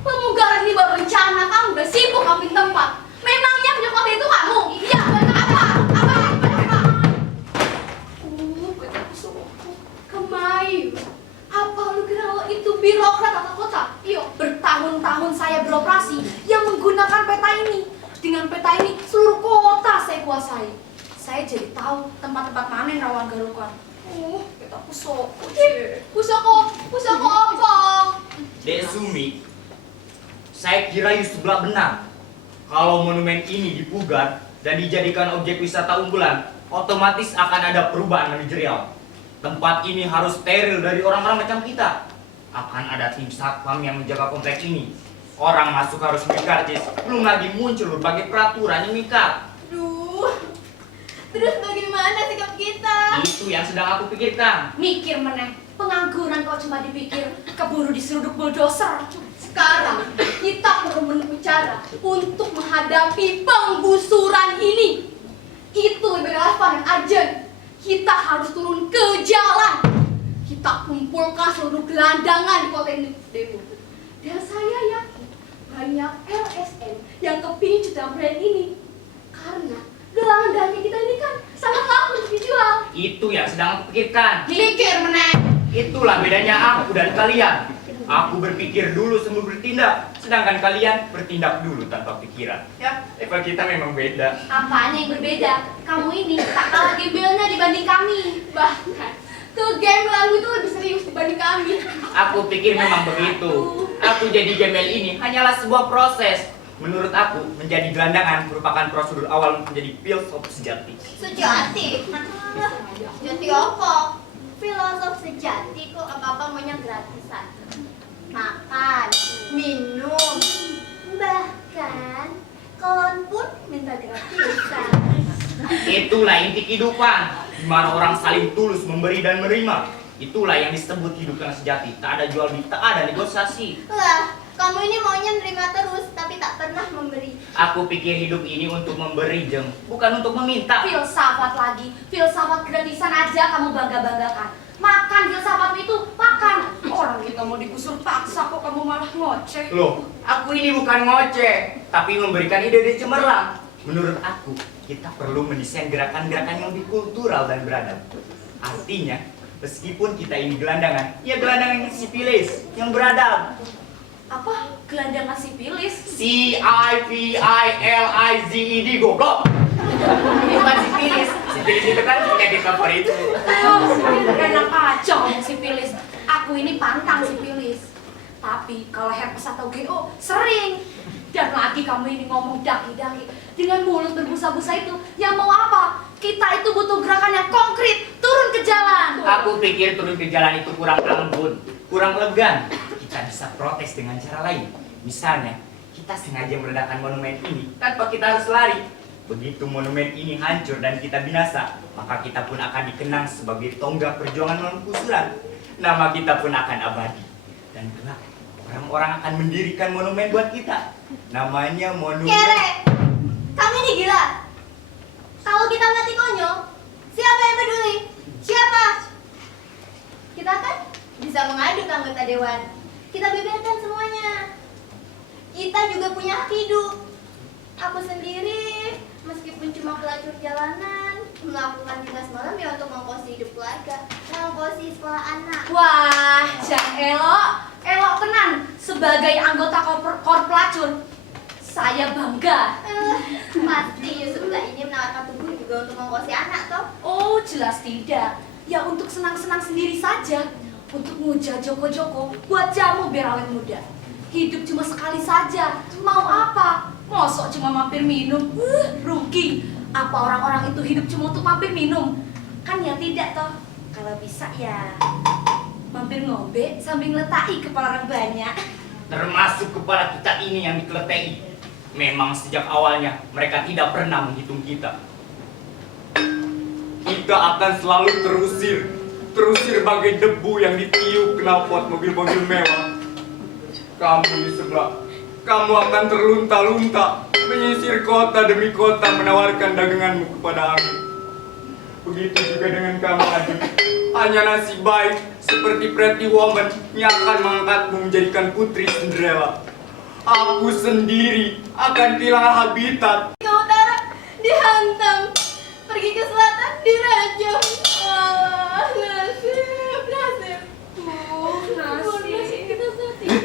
Pemugaran ini baru rencana, kamu udah sibuk ambil tempat. Memangnya punya kota itu kamu? Iya, apa? Kataku suruhku. Kemayu. Apa lu kira lo itu birokrat atau kota? Iya, bertahun-tahun saya beroperasi yang menggunakan peta ini. Dengan peta ini, seluruh kota saya kuasai. Saya jadi tahu tempat-tempat mana yang rawan garukan. Peta pusoko. Pusoko apa? Dek Sumi, saya kira Yusublah benar. Kalau monumen ini dipugar dan dijadikan objek wisata unggulan, otomatis akan ada perubahan manajerial. Tempat ini harus steril dari orang-orang macam kita. Akan ada tim satpam yang menjaga kompleks ini. Orang masuk harus karcis, belum lagi muncul berbagai peraturan yang mengikat. Duh, terus bagaimana sikap kita? Itu yang sedang aku pikirkan. Mikir meneh, pengangguran kok cuma dipikir, keburu diseruduk bulldozer. Sekarang kita perlu menempuh cara untuk menghadapi penggusuran ini. Itu lebih relevan dan urgent. Kita harus turun ke jalan. Kita kumpulkan seluruh gelandangan di kota ini demo. Dan saya yakin banyak LSM yang kepincut dalam brand ini. Karena gelandangan kita ini kan sangat laku untuk dijual. Itu yang sedang aku pikirkan. Mikir meneh. Itulah bedanya aku dan kalian. Aku berpikir dulu sebelum bertindak, sedangkan kalian bertindak dulu tanpa pikiran. Ya, level kita memang beda. Apanya yang berbeda? Kamu ini tak kalah gembelnya dibanding kami. Bahkan kegembelanmu itu lebih serius dibanding kami. Aku pikir memang begitu. Aku jadi gembel ini hanyalah sebuah proses. Menurut aku, menjadi gelandangan merupakan prosedur awal menjadi filsuf sejati. Sejati? Sejati apa? Filosof sejati kok apa-apa maunya gratisan. Makan, minum, bahkan kawan pun minta gratisan. Itulah inti kehidupan, di mana orang saling tulus memberi dan menerima. Itulah yang disebut hidup yang sejati. Tak ada jual beli, tak ada negosiasi. Lah, kamu ini maunya menerima terus, tapi tak pernah memberi. Aku pikir hidup ini untuk memberi, Jeng, bukan untuk meminta. Filsafat lagi, filsafat gratisan aja kamu bangga-banggakan. Makan filsafatmu itu, makan. Orang kita mau digusur paksa kok kamu malah ngoceh. Loh, aku ini bukan ngoceh, tapi memberikan ide-ide cemerlang. Menurut aku, kita perlu mendesain gerakan-gerakan yang lebih kultural dan beradab. Artinya, meskipun kita ini gelandangan, ya gelandangan yang sipilis, yang beradab. Apa? Gelandangan sipilis? CIVILIZED, goblok. Ini bukan sipilis. Sipilis itu kan penyakit favorit. Enak aja ngomong sipilis. Aku ini pantang sipilis. Tapi kalau herpes atau GO sering. Dan lagi kamu ini ngomong daki-daki dengan mulut berbusa-busa itu. Yang mau apa? Kita itu butuh gerakan yang konkret. Turun ke jalan. Aku pikir turun ke jalan itu kurang anggun, kurang elegan. Kita bisa protes dengan cara lain. Misalnya, kita sengaja meledakkan monumen ini tanpa kita harus lari. Begitu monumen ini hancur dan kita binasa, maka kita pun akan dikenang sebagai tonggak perjuangan melawan penggusuran. Nama kita pun akan abadi. Dan kelak, orang-orang akan mendirikan monumen buat kita. Namanya monumen... Kere, kamu ini gila. Kalau kita mati konyol, siapa yang peduli? Siapa? Kita kan bisa mengadu ke anggota dewan. Kita beberkan semuanya. Kita juga punya hak hidup. Aku sendiri, meskipun cuma pelacur jalanan, melakukan tugas malam ya untuk mengongkosi hidup keluarga, mengongkosi sekolah anak. Wah, Jang elok tenan. Sebagai anggota kor pelacur, saya bangga. Pasti Yusuf ini menawarkan tubuh juga untuk mengongkosi anak toh. Oh, jelas tidak. Ya untuk senang-senang sendiri saja. Untuk nguja Joko-Joko buat jamu biar awet muda. Hidup cuma sekali saja. Mau apa? Mosok cuma mampir minum. Rugi. Apa orang-orang itu hidup cuma untuk mampir minum? Kan ya tidak toh. Kalau bisa ya mampir ngombe sambil ngeletaki kepala orang banyak. Termasuk kepala kita ini yang dikeletai. Memang sejak awalnya mereka tidak pernah menghitung kita. Kita akan selalu terusir bagai debu yang ditiup knalpot mobil-mobil mewah. Kamu di sebelah, kamu akan terlunta-lunta menyisir kota demi kota menawarkan daganganmu kepada angin. Begitu juga dengan kamu, Adi. Hanya nasib baik seperti Pretty Woman yang akan mengangkatmu menjadikan putri Cinderella. Aku sendiri akan kehilangan habitat. Ke utara dihantam, pergi ke selatan dirajam. Nasib. Nasib kita sedih.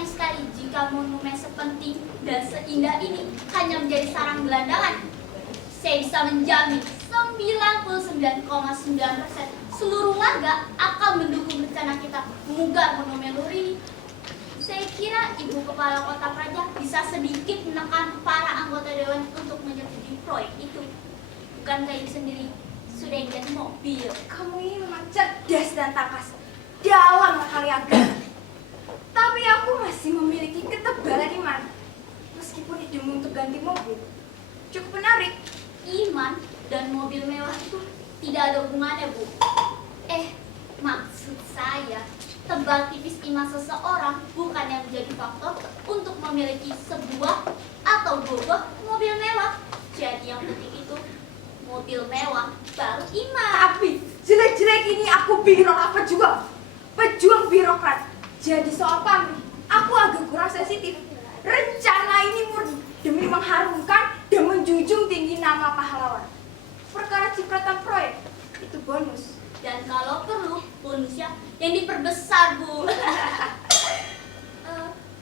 Sayang sekali jika monumen sepenting dan seindah ini hanya menjadi sarang gelandangan. Saya bisa menjamin 99,9% seluruh warga akan mendukung rencana kita memugar monumen luhur ini. Saya kira Ibu Kepala Kota Praja bisa sedikit menekan para anggota dewan untuk menyetujui proyek itu. Bukankah Ibu sendiri sudah ingin mobil? Kamu ini memang cerdas dan tangkas. Dalam kalian. Tapi aku masih memiliki ketebalan iman. Meskipun idemu untuk ganti mobil cukup menarik. Iman dan mobil mewah itu tidak ada hubungannya, Bu. Maksud saya, tebal tipis iman seseorang bukan yang menjadi faktor untuk memiliki sebuah atau dua buah mobil mewah. Jadi yang penting itu mobil mewah baru iman. Tapi jelek-jelek ini aku birokrat pejuang birokrat. Jadi soal pamrih, aku agak kurang sensitif. Rencana ini murni demi mengharumkan dan menjunjung tinggi nama pahlawan. Perkara cipratan proyek itu bonus. Dan kalau perlu, bonusnya yang diperbesar, Bu.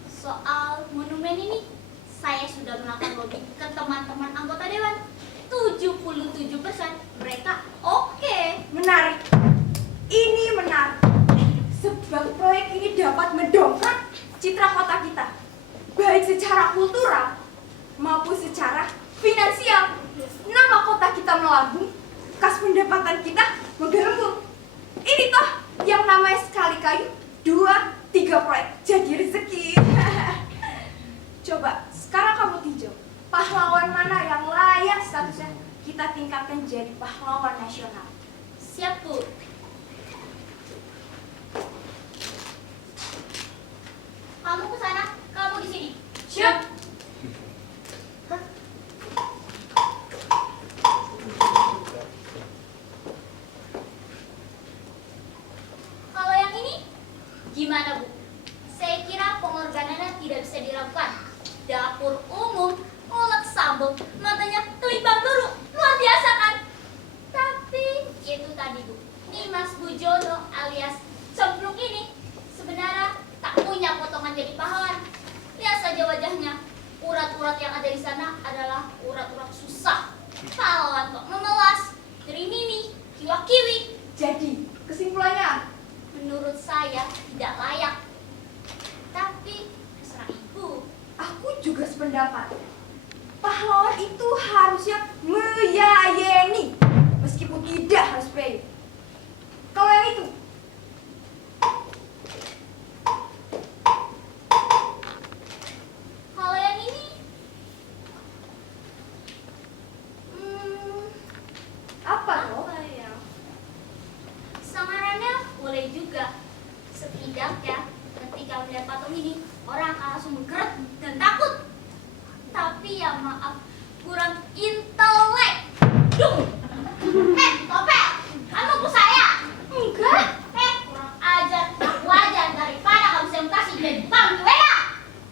Soal monumen ini, saya sudah melakukan lobby ke teman-teman anggota dewan. 77% mereka oke. Menarik. Ini menarik. Sebab proyek ini dapat mendongkrak citra kota kita. Baik secara kultural maupun secara finansial. Nama kota kita melambung, kas pendapatan kita menggelembung. Ini toh yang namanya sekali kayu, 2-3 proyek jadi rezeki. Coba sekarang kamu tinjau pahlawan mana yang layak statusnya kita tingkatkan jadi pahlawan nasional. Siap, Bu. Kamu ke sana, kamu di sini. Siap. Kalau yang ini, gimana, Bu? Saya kira pengorganannya tidak bisa dilakukan. Dapur umum, ngolek sambal, matanya kelipang peluru, luar biasa kan? Tapi itu tadi, Bu, Nimas Bujono alias Cempluk ini sebenarnya tak punya potongan jadi pahlawan. Lihat saja wajahnya. Urat-urat yang ada di sana adalah urat-urat susah. Pahlawan kok memelas, jerimini, kiwa-kiwi. Jadi kesimpulannya, Menurut saya tidak layak. Tapi terserah Ibu. aku juga sependapat. Pahlawan itu harusnya melayani, meskipun tidak harus pay. Kalau yang itu, Kalau yang ini, apa loh? apa ya? Samarannya boleh juga. Setidaknya ketika melihat patung ini, orang akan langsung bergerak dan takut. Tapi ya maaf, kurang intelek. Dung! Topel! Kamu ke saya? Enggak. Kurang ajar. Aku aja daripada kamu saya mutasi jadi bang weda.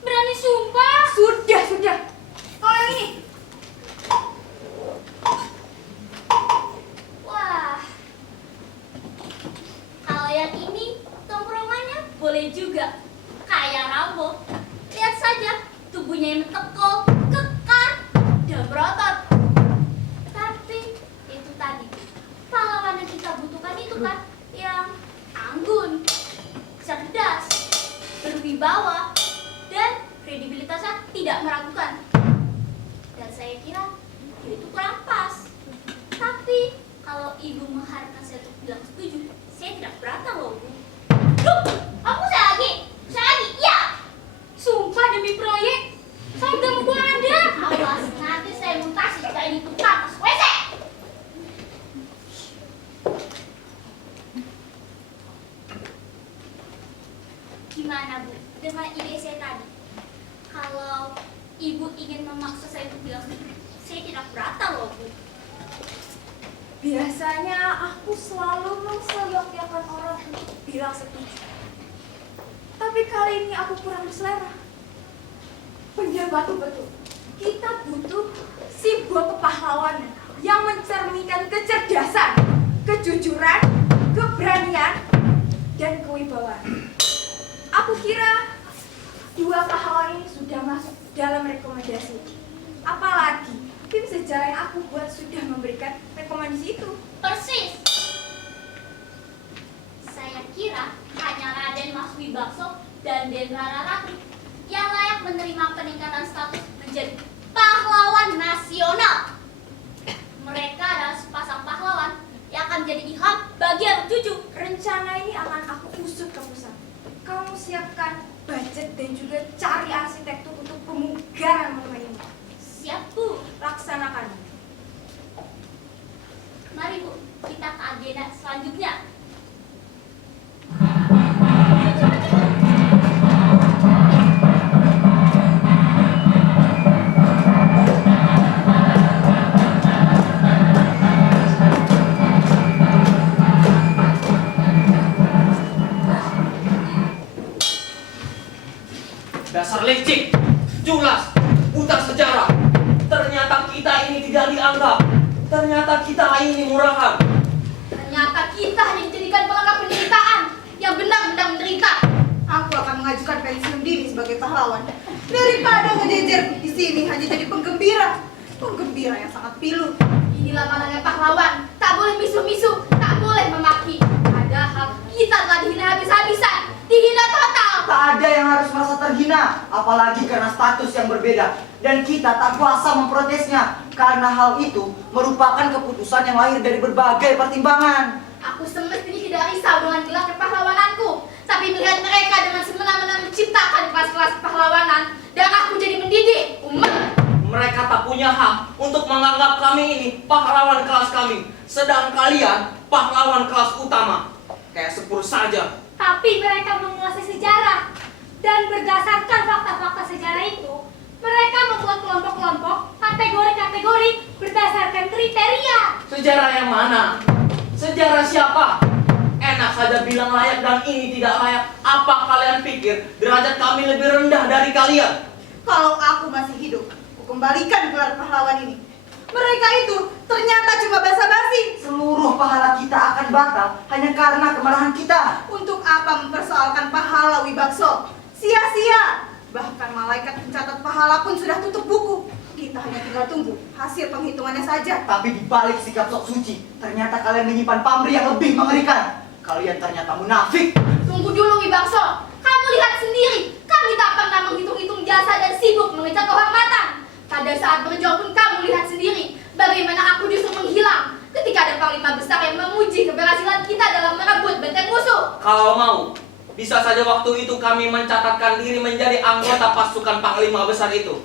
Berani sumpah. Sudah. Kalau yang ini, Wah. Kalau yang ini, tongkrongannya boleh juga. Kayak Rambo. Lihat saja, tubuhnya yang mentekol, kekar, dan berotot. Tapi itu tadi, pahlawan yang kita butuhkan itu kan yang anggun, cerdas, berwibawa, dan kredibilitasnya tidak meragukan. Dan saya kira itu kurang pas. Tapi kalau Ibu mengharapkan saya untuk bilang setuju, saya tidak keberatan loh, Bu. Duh, aku saya lagi, iya. Sumpah demi proyek, saya gak mau buang Anda. Awas, nanti saya mutasi jika ini tuh atas WC. Gimana, Bu, dengan ide saya tadi? Kalau Ibu ingin memaksa saya untuk bilang setuju, saya tidak keberatan loh, Bu. biasanya aku selalu menselok-selokkan orang untuk bilang setuju. Tapi kali ini aku kurang berselera. Benar betul. Kita butuh simbol kepahlawanan yang mencerminkan kecerdasan, kejujuran, keberanian, dan kewibawaan. Aku kira Dua pahlawan ini sudah masuk dalam rekomendasi. Apalagi tim sejarah yang aku buat sudah memberikan rekomendasi itu. Persis. Saya kira hanya Raden Mas Wibakso dan Den Rararati yang layak menerima peningkatan status menjadi pahlawan nasional. Mereka adalah sepasang pahlawan yang akan menjadi ilham bagi anak cucu. Rencana ini akan aku usut ke pusat. Kamu siapkan budget dan juga cari arsitektur untuk pemugaran monumen ini. Siap, Bu. Laksanakan. Mari, Bu, kita ke agenda selanjutnya. Dasar licik, culas, buta sejarah. Ternyata kita ini tidak dianggap. Ternyata kita ini murahan. Ternyata kita hanya dijadikan pelengkap penderitaan yang benar-benar menderita. Aku akan mengajukan pensiun dini sebagai pahlawan daripada ngejejer di sini hanya jadi penggembira yang sangat pilu. Inilah pandangan pahlawan, tak boleh misu-misu, tak boleh memaki. Padahal kita telah dihina habis-habisan, dihina total. Tak ada yang harus merasa terhina, apalagi karena status yang berbeda. Dan kita tak kuasa memprotesnya, karena hal itu merupakan keputusan yang lahir dari berbagai pertimbangan. Aku semestinya tidak risau dengan gelar kepahlawananku, tapi melihat mereka dengan semena-mena menciptakan kelas-kelas kepahlawanan, dan aku jadi mendidik umat. Mereka tak punya hak untuk menganggap kami ini pahlawan kelas kami, sedang kalian pahlawan kelas utama. Kayak sepur saja. Tapi mereka menguasai sejarah, dan berdasarkan fakta-fakta sejarah itu, mereka membuat kelompok-kelompok, kategori-kategori berdasarkan kriteria. Sejarah yang mana? Sejarah siapa? Enak saja bilang layak dan ini tidak layak. Apa kalian pikir derajat kami lebih rendah dari kalian? Kalau aku masih hidup, aku kembalikan gelar pahlawan ini. Mereka itu ternyata cuma basa-basi. Seluruh pahala kita akan batal hanya karena kemarahan kita. Untuk apa mempersoalkan pahala Wibakso? Sia-sia. Bahkan malaikat pencatat pahala pun sudah tutup buku. Kita hanya tinggal tunggu hasil penghitungannya saja. Tapi di balik sikap sok suci, ternyata kalian menyimpan pamrih yang lebih mengerikan. Kalian ternyata munafik. Tunggu dulu Wibakso, kamu lihat sendiri, kami tak pernah menghitung-hitung jasa dan sibuk mengejar kehormatan. Pada saat berjuang pun kamu lihat sendiri, bagaimana aku justru menghilang ketika ada panglima besar yang memuji keberhasilan kita dalam merebut benteng musuh. Kalau mau, bisa saja waktu itu kami mencatatkan diri menjadi anggota pasukan panglima besar itu.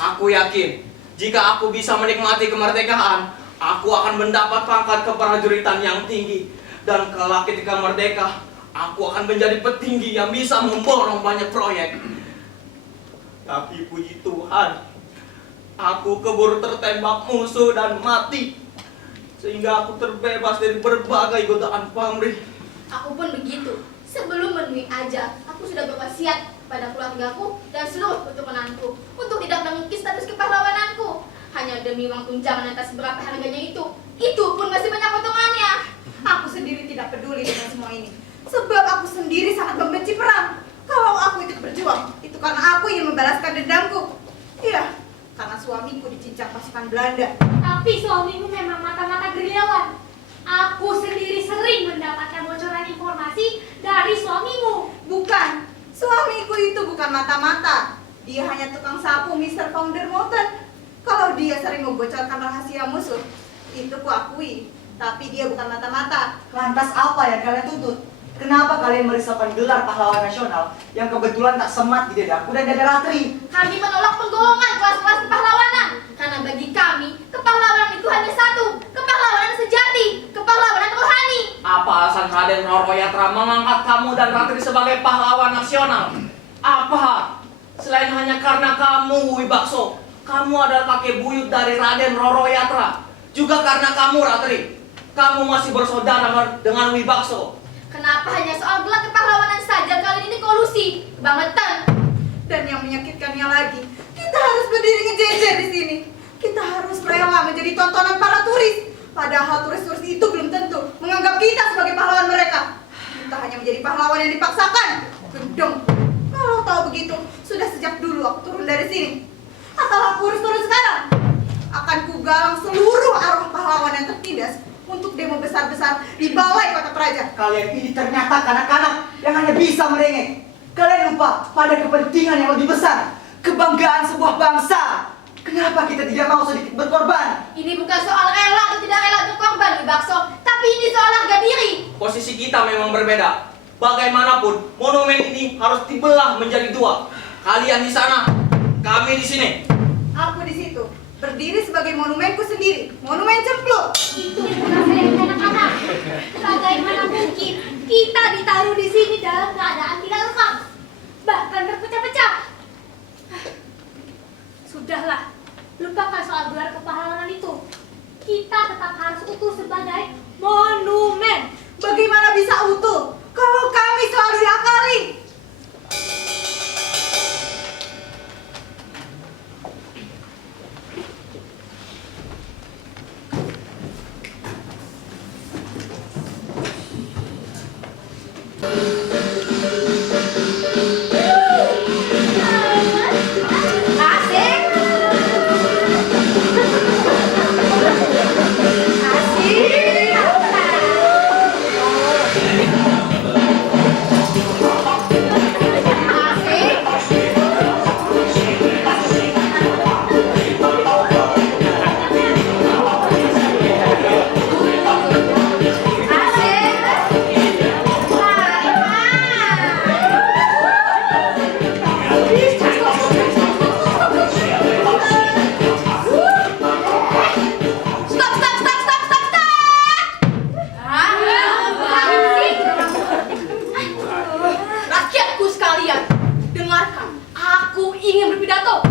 Aku yakin, jika aku bisa menikmati kemerdekaan, aku akan mendapat pangkat keprajuritan yang tinggi. Dan kelak ketika merdeka, aku akan menjadi petinggi yang bisa memborong banyak proyek. Tapi puji Tuhan, aku keburu tertembak musuh dan mati. Sehingga aku terbebas dari berbagai godaan pamrih. Aku pun begitu. Sebelum menemui ajal, aku sudah berwasiat pada keluargaku dan seluruh keturunanku untuk tidak mengikis status kepahlawananku. Hanya demi uang tunjangan atas berapa harganya itu pun masih banyak potongannya. Aku sendiri tidak peduli dengan semua ini. Sebab aku sendiri sangat membenci perang. Kalau aku ikut berjuang, itu karena aku ingin membalaskan dendamku. Iya, karena suamiku dicincang pasukan Belanda. Tapi suamimu memang mata-mata gerilyawan. Aku sendiri sering mendapatkan bocoran informasi dari suamimu. Bukan, suamiku itu bukan mata-mata. Dia hanya tukang sapu Mr. Founder Mountain. Kalau dia sering membocorkan rahasia musuh, itu kuakui. Tapi dia bukan mata-mata. Lantas apa yang kalian tuntut? Kenapa kalian merisaukan gelar pahlawan nasional yang kebetulan tak semat di dadaku dan dada Ratri? Kami menolak penggolongan kelas-kelas kepahlawanan karena bagi kami kepahlawanan itu hanya satu, kepahlawanan sejati, kepahlawanan rohani. Apa alasan Raden Roro Yatra mengangkat kamu dan Ratri sebagai pahlawan nasional? Apa? Selain hanya karena kamu, Wibakso, kamu adalah kakek buyut dari Raden Roro Yatra. Juga karena kamu, Ratri, kamu masih bersaudara dengan Wibakso. Kenapa hanya soal gelar kepahlawanan saja kali ini kolusi? Kebangetan. Dan yang menyakitkannya lagi, kita harus berdiri ngejejer di sini. Kita harus rela menjadi tontonan para turis. Padahal turis-turis itu belum tentu menganggap kita sebagai pahlawan mereka. Kita hanya menjadi pahlawan yang dipaksakan. Gendong. Kalau tahu begitu, sudah sejak dulu aku turun dari sini. Atau aku harus turun sekarang? Akan kugalang seluruh arwah pahlawan yang tertindas untuk demo besar-besar di balai kota Praja. Kalian ini ternyata kanak-kanak yang hanya bisa merengek. Kalian lupa pada kepentingan yang lebih besar, kebanggaan sebuah bangsa. Kenapa kita tidak mau sedikit berkorban? Ini bukan soal rela atau tidak rela berkorban, Bakso, tapi ini soal harga diri. Posisi kita memang berbeda. Bagaimanapun, monumen ini harus dibelah menjadi dua. Kalian di sana, kami di sini. Aku di situ, berdiri sebagai monumenku sendiri, monumen cempluk. Itu bukan saya anak-anak. Bagaimana mungkin kita ditaruh di sini dalam keadaan tidak lengkap, bahkan terpecah-pecah? Sudahlah, lupakan soal gelar kepahlawanan itu. Kita tetap harus utuh sebagai monumen. Bagaimana bisa utuh kalau kami selalu diakali? Rakyatku sekalian, dengarkan, aku ingin berpidato.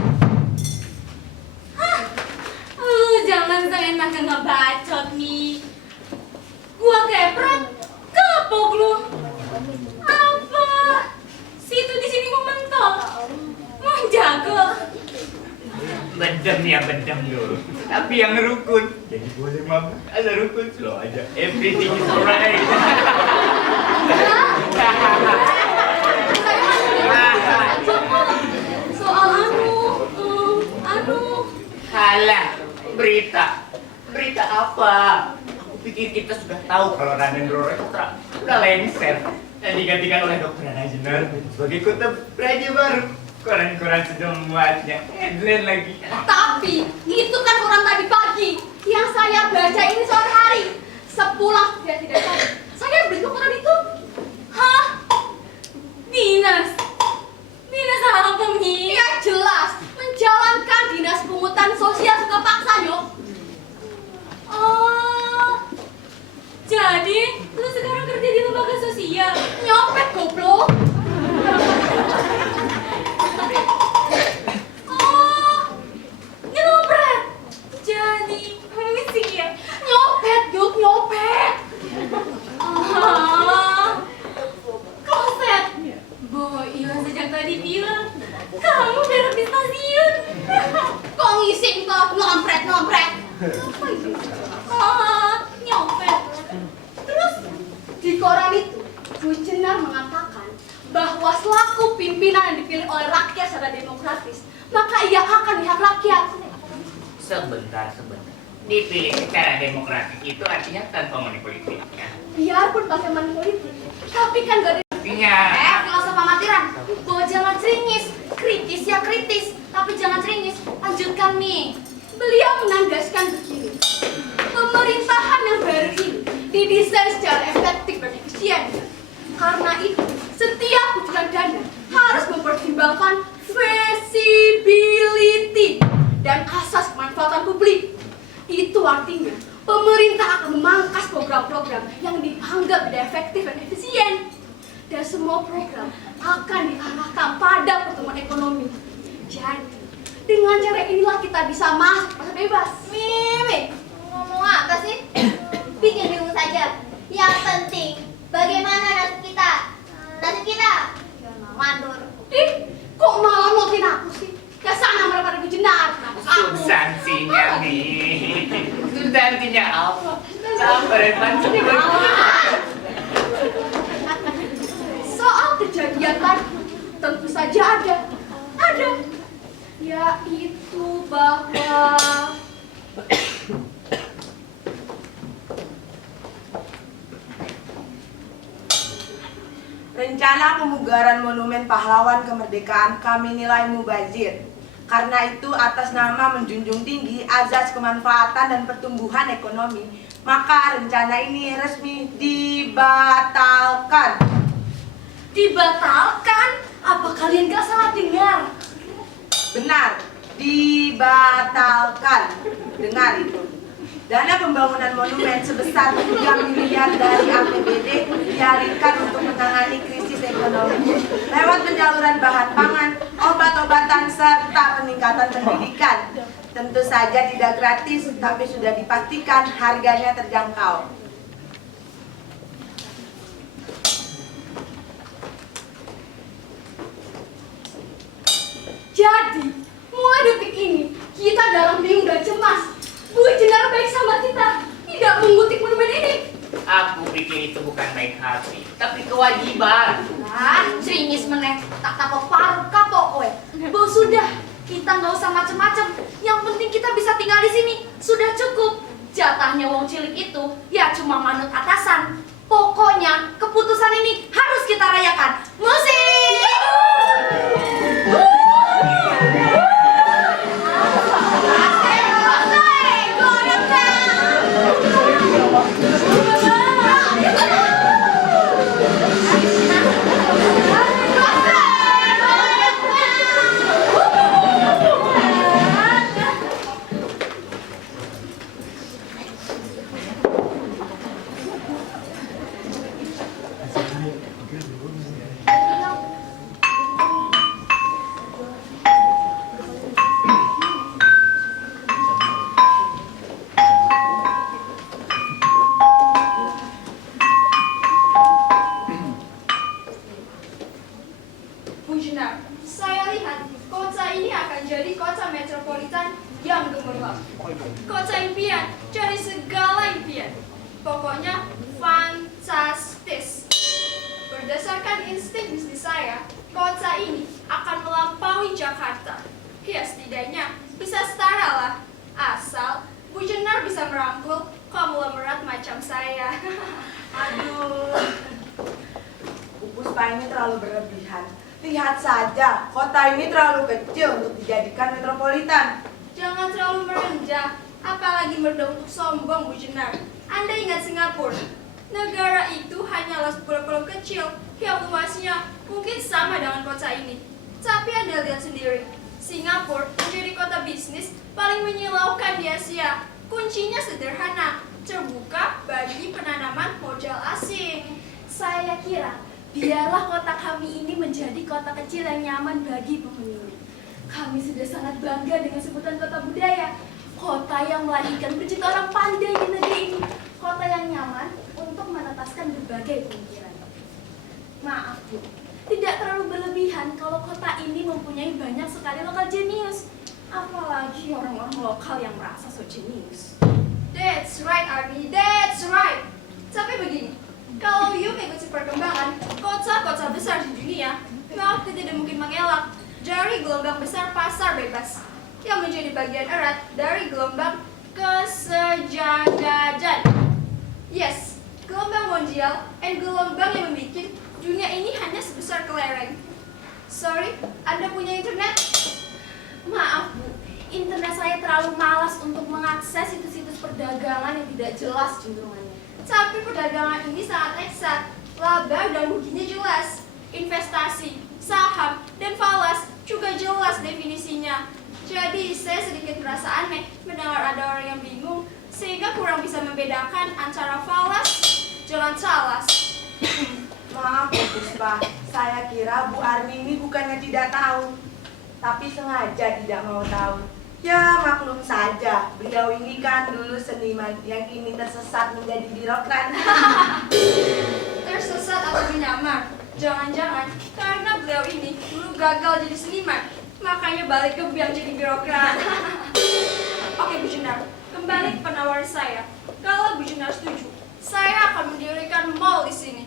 Lu jangan seenaknya ngebacot nih. Gua kepret, kapok lu. Apa? Situ di sini mau mentok, mau jago. Bedem ya, bedem dulu. Tapi yang rukun. Jadi boleh mabuk, ada rukun slow aja. Everything is alright. Soal Halah, berita. Berita apa? Aku pikir kita sudah tahu kalau Raden Roro Putra udah lengser dan digantikan oleh Dr. Najenar sebagai kota Praja baru. Koran-koran sudah memuatnya, headline lagi. Tapi itu kan koran tadi pagi yang saya baca ini sore hari. Sepulang dia tidak tahu. Saya beli koran itu. Hah? Dinas apa nih? Ya jelas menjalankan dinas pungutan sosial suka paksa yo. Oh, jadi lu sekarang kerja di lembaga sosial? Nyopet goblok. Oh, nyopet. Jadi musik ya? Nyopet yuk nyopet. Ah, kloset. Boy, iya sejak tadi bilang kamu berak di stasiun. Kok ngising kok ngompret. Nyopet. Terus di koran itu Bu Jenar mengatakan bahwa selaku pimpinan yang dipilih oleh rakyat secara demokratis, maka ia akan lihat rakyat. Sebentar. Dipilih secara demokratis itu artinya tanpa money politik. Biarpun pakai money politik, tapi kan gak ada. Artinya Filosof amatiran. Bahwa jangan ceringis, kritis ya kritis, tapi jangan ceringis. Lanjutkan nih. Beliau menandaskan begini. Pemerintahan yang baru ini didesain secara efektif dan efisien. Karena itu, setiap kucuran dana harus mempertimbangkan feasibility dan asas kemanfaatan publik. Itu artinya pemerintah akan memangkas program-program yang dianggap tidak efektif dan efisien. Dan semua program akan diarahkan pada pertumbuhan ekonomi. Jadi, dengan cara inilah kita bisa masuk pasar bebas. Mimi, ngomong apa sih? Bikin bingung saja. Yang penting, bagaimana nasib kita? Nasib kita? Ya mandur. Kok malah ngotin aku sih? Ke sana mereka Bu Jenar. substansinya nih. Substansinya apa? Apa referensi? Soal kejadian tadi, tentu saja ada itu bahwa rencana pemugaran monumen pahlawan kemerdekaan kami nilai mubazir. Karena itu atas nama menjunjung tinggi azas kemanfaatan dan pertumbuhan ekonomi, maka rencana ini resmi dibatalkan. dibatalkan. Apa kalian gak salah dengar? Benar, dibatalkan. Dengar itu. Dana pembangunan monumen sebesar 3 miliar dari APBD dialihkan untuk menangani krisis ekonomi lewat penyaluran bahan pangan, obat-obatan, serta peningkatan pendidikan. Tentu saja tidak gratis, tapi sudah dipastikan harganya terjangkau. Jadi, mulai detik ini, kita dalam bingung dan cemas. Bu Jenar baik sama kita, tidak mengutip monumen ini. Aku pikir itu bukan baik hati, tapi kewajiban. Nah, ceringis meneh, tak tahu paruh kapok we. Bu sudah, kita nggak usah macem-macem. Yang penting kita bisa tinggal di sini, sudah cukup. Jatahnya wong cilik itu, ya cuma manut atasan. Pokoknya, keputusan ini harus kita rayakan. Musik! Bu Jenar, saya lihat kota ini akan jadi kota metropolitan yang gemerlap. Kota impian, dari segala impian. Pokoknya fantastis. Berdasarkan insting bisnis saya, kota ini akan melampaui Jakarta. Ya setidaknya bisa setara lah. Asal Bu Jenar bisa merangkul konglomerat macam saya. Aduh, Bu Puspa ini terlalu berlebihan. Lihat saja, kota ini terlalu kecil untuk dijadikan metropolitan. Jangan terlalu merendah, apalagi merendah untuk sombong, Bu Jenar. Anda ingat Singapura? Negara itu hanyalah pulau-pulau kecil yang luasnya mungkin sama dengan kota ini. Tapi Anda lihat sendiri, Singapura menjadi kota bisnis paling menyilaukan di Asia. Kuncinya sederhana, terbuka bagi penanaman modal asing. Saya kira biarlah kota kami ini menjadi kota kecil yang nyaman bagi penghuni. Kami sudah sangat bangga dengan sebutan kota budaya. Kota yang melahirkan berjuta orang pandai di negeri ini. Kota yang nyaman untuk menetaskan berbagai pemikiran. Maaf Bu, tidak terlalu berlebihan kalau kota ini mempunyai banyak sekali lokal jenius. Apalagi orang-orang lokal yang merasa so jenius. That's right Army, that's right. Tapi begini, kalau you mengikuti perkembangan kota-kota besar di dunia, maka tidak mungkin mengelak dari gelombang besar pasar bebas yang menjadi bagian erat dari gelombang kesejajahan. Yes, gelombang mondial dan gelombang yang membuat dunia ini hanya sebesar kelereng. Sorry, Anda punya internet? Maaf Bu, internet saya terlalu malas untuk mengakses situs-situs perdagangan yang tidak jelas cenderungannya. Tapi perdagangan ini sangat eksat, laba dan ruginya jelas. Investasi, saham, dan falas juga jelas definisinya. Jadi saya sedikit merasa aneh mendengar ada orang yang bingung sehingga kurang bisa membedakan antara falas dengan salas. Maaf Bu Puspa, saya kira Bu Armi ini bukannya tidak tahu, tapi sengaja tidak mau tahu. Ya maklum saja, beliau ini kan dulu seniman yang kini tersesat menjadi birokrat. Tersesat atau menyamar? Jangan-jangan karena beliau ini dulu gagal jadi seniman, makanya balik ke biang jadi birokrat. Oke Bu Jenar, kembali ke penawar saya. Kalau Bu Jenar setuju, saya akan mendirikan mall di sini.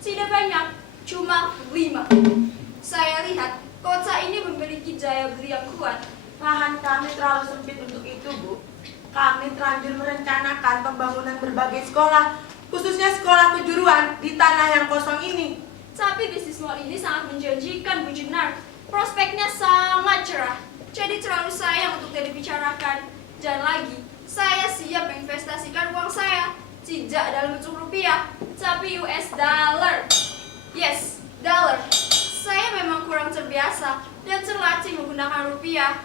Tidak banyak, cuma 5. Saya lihat kota ini memiliki daya beli yang kuat. Lahan kami terlalu sempit untuk itu, Bu. Kami terlanjur merencanakan pembangunan berbagai sekolah, khususnya sekolah kejuruan di tanah yang kosong ini. Tapi bisnis mall ini sangat menjanjikan, Bu Junar. Prospeknya sangat cerah. Jadi terlalu sayang untuk tidak dibicarakan. Dan lagi, saya siap menginvestasikan uang saya. Tidak dalam bentuk rupiah, tapi US dollar. Yes, dollar. Saya memang kurang terbiasa dan terlatih menggunakan rupiah.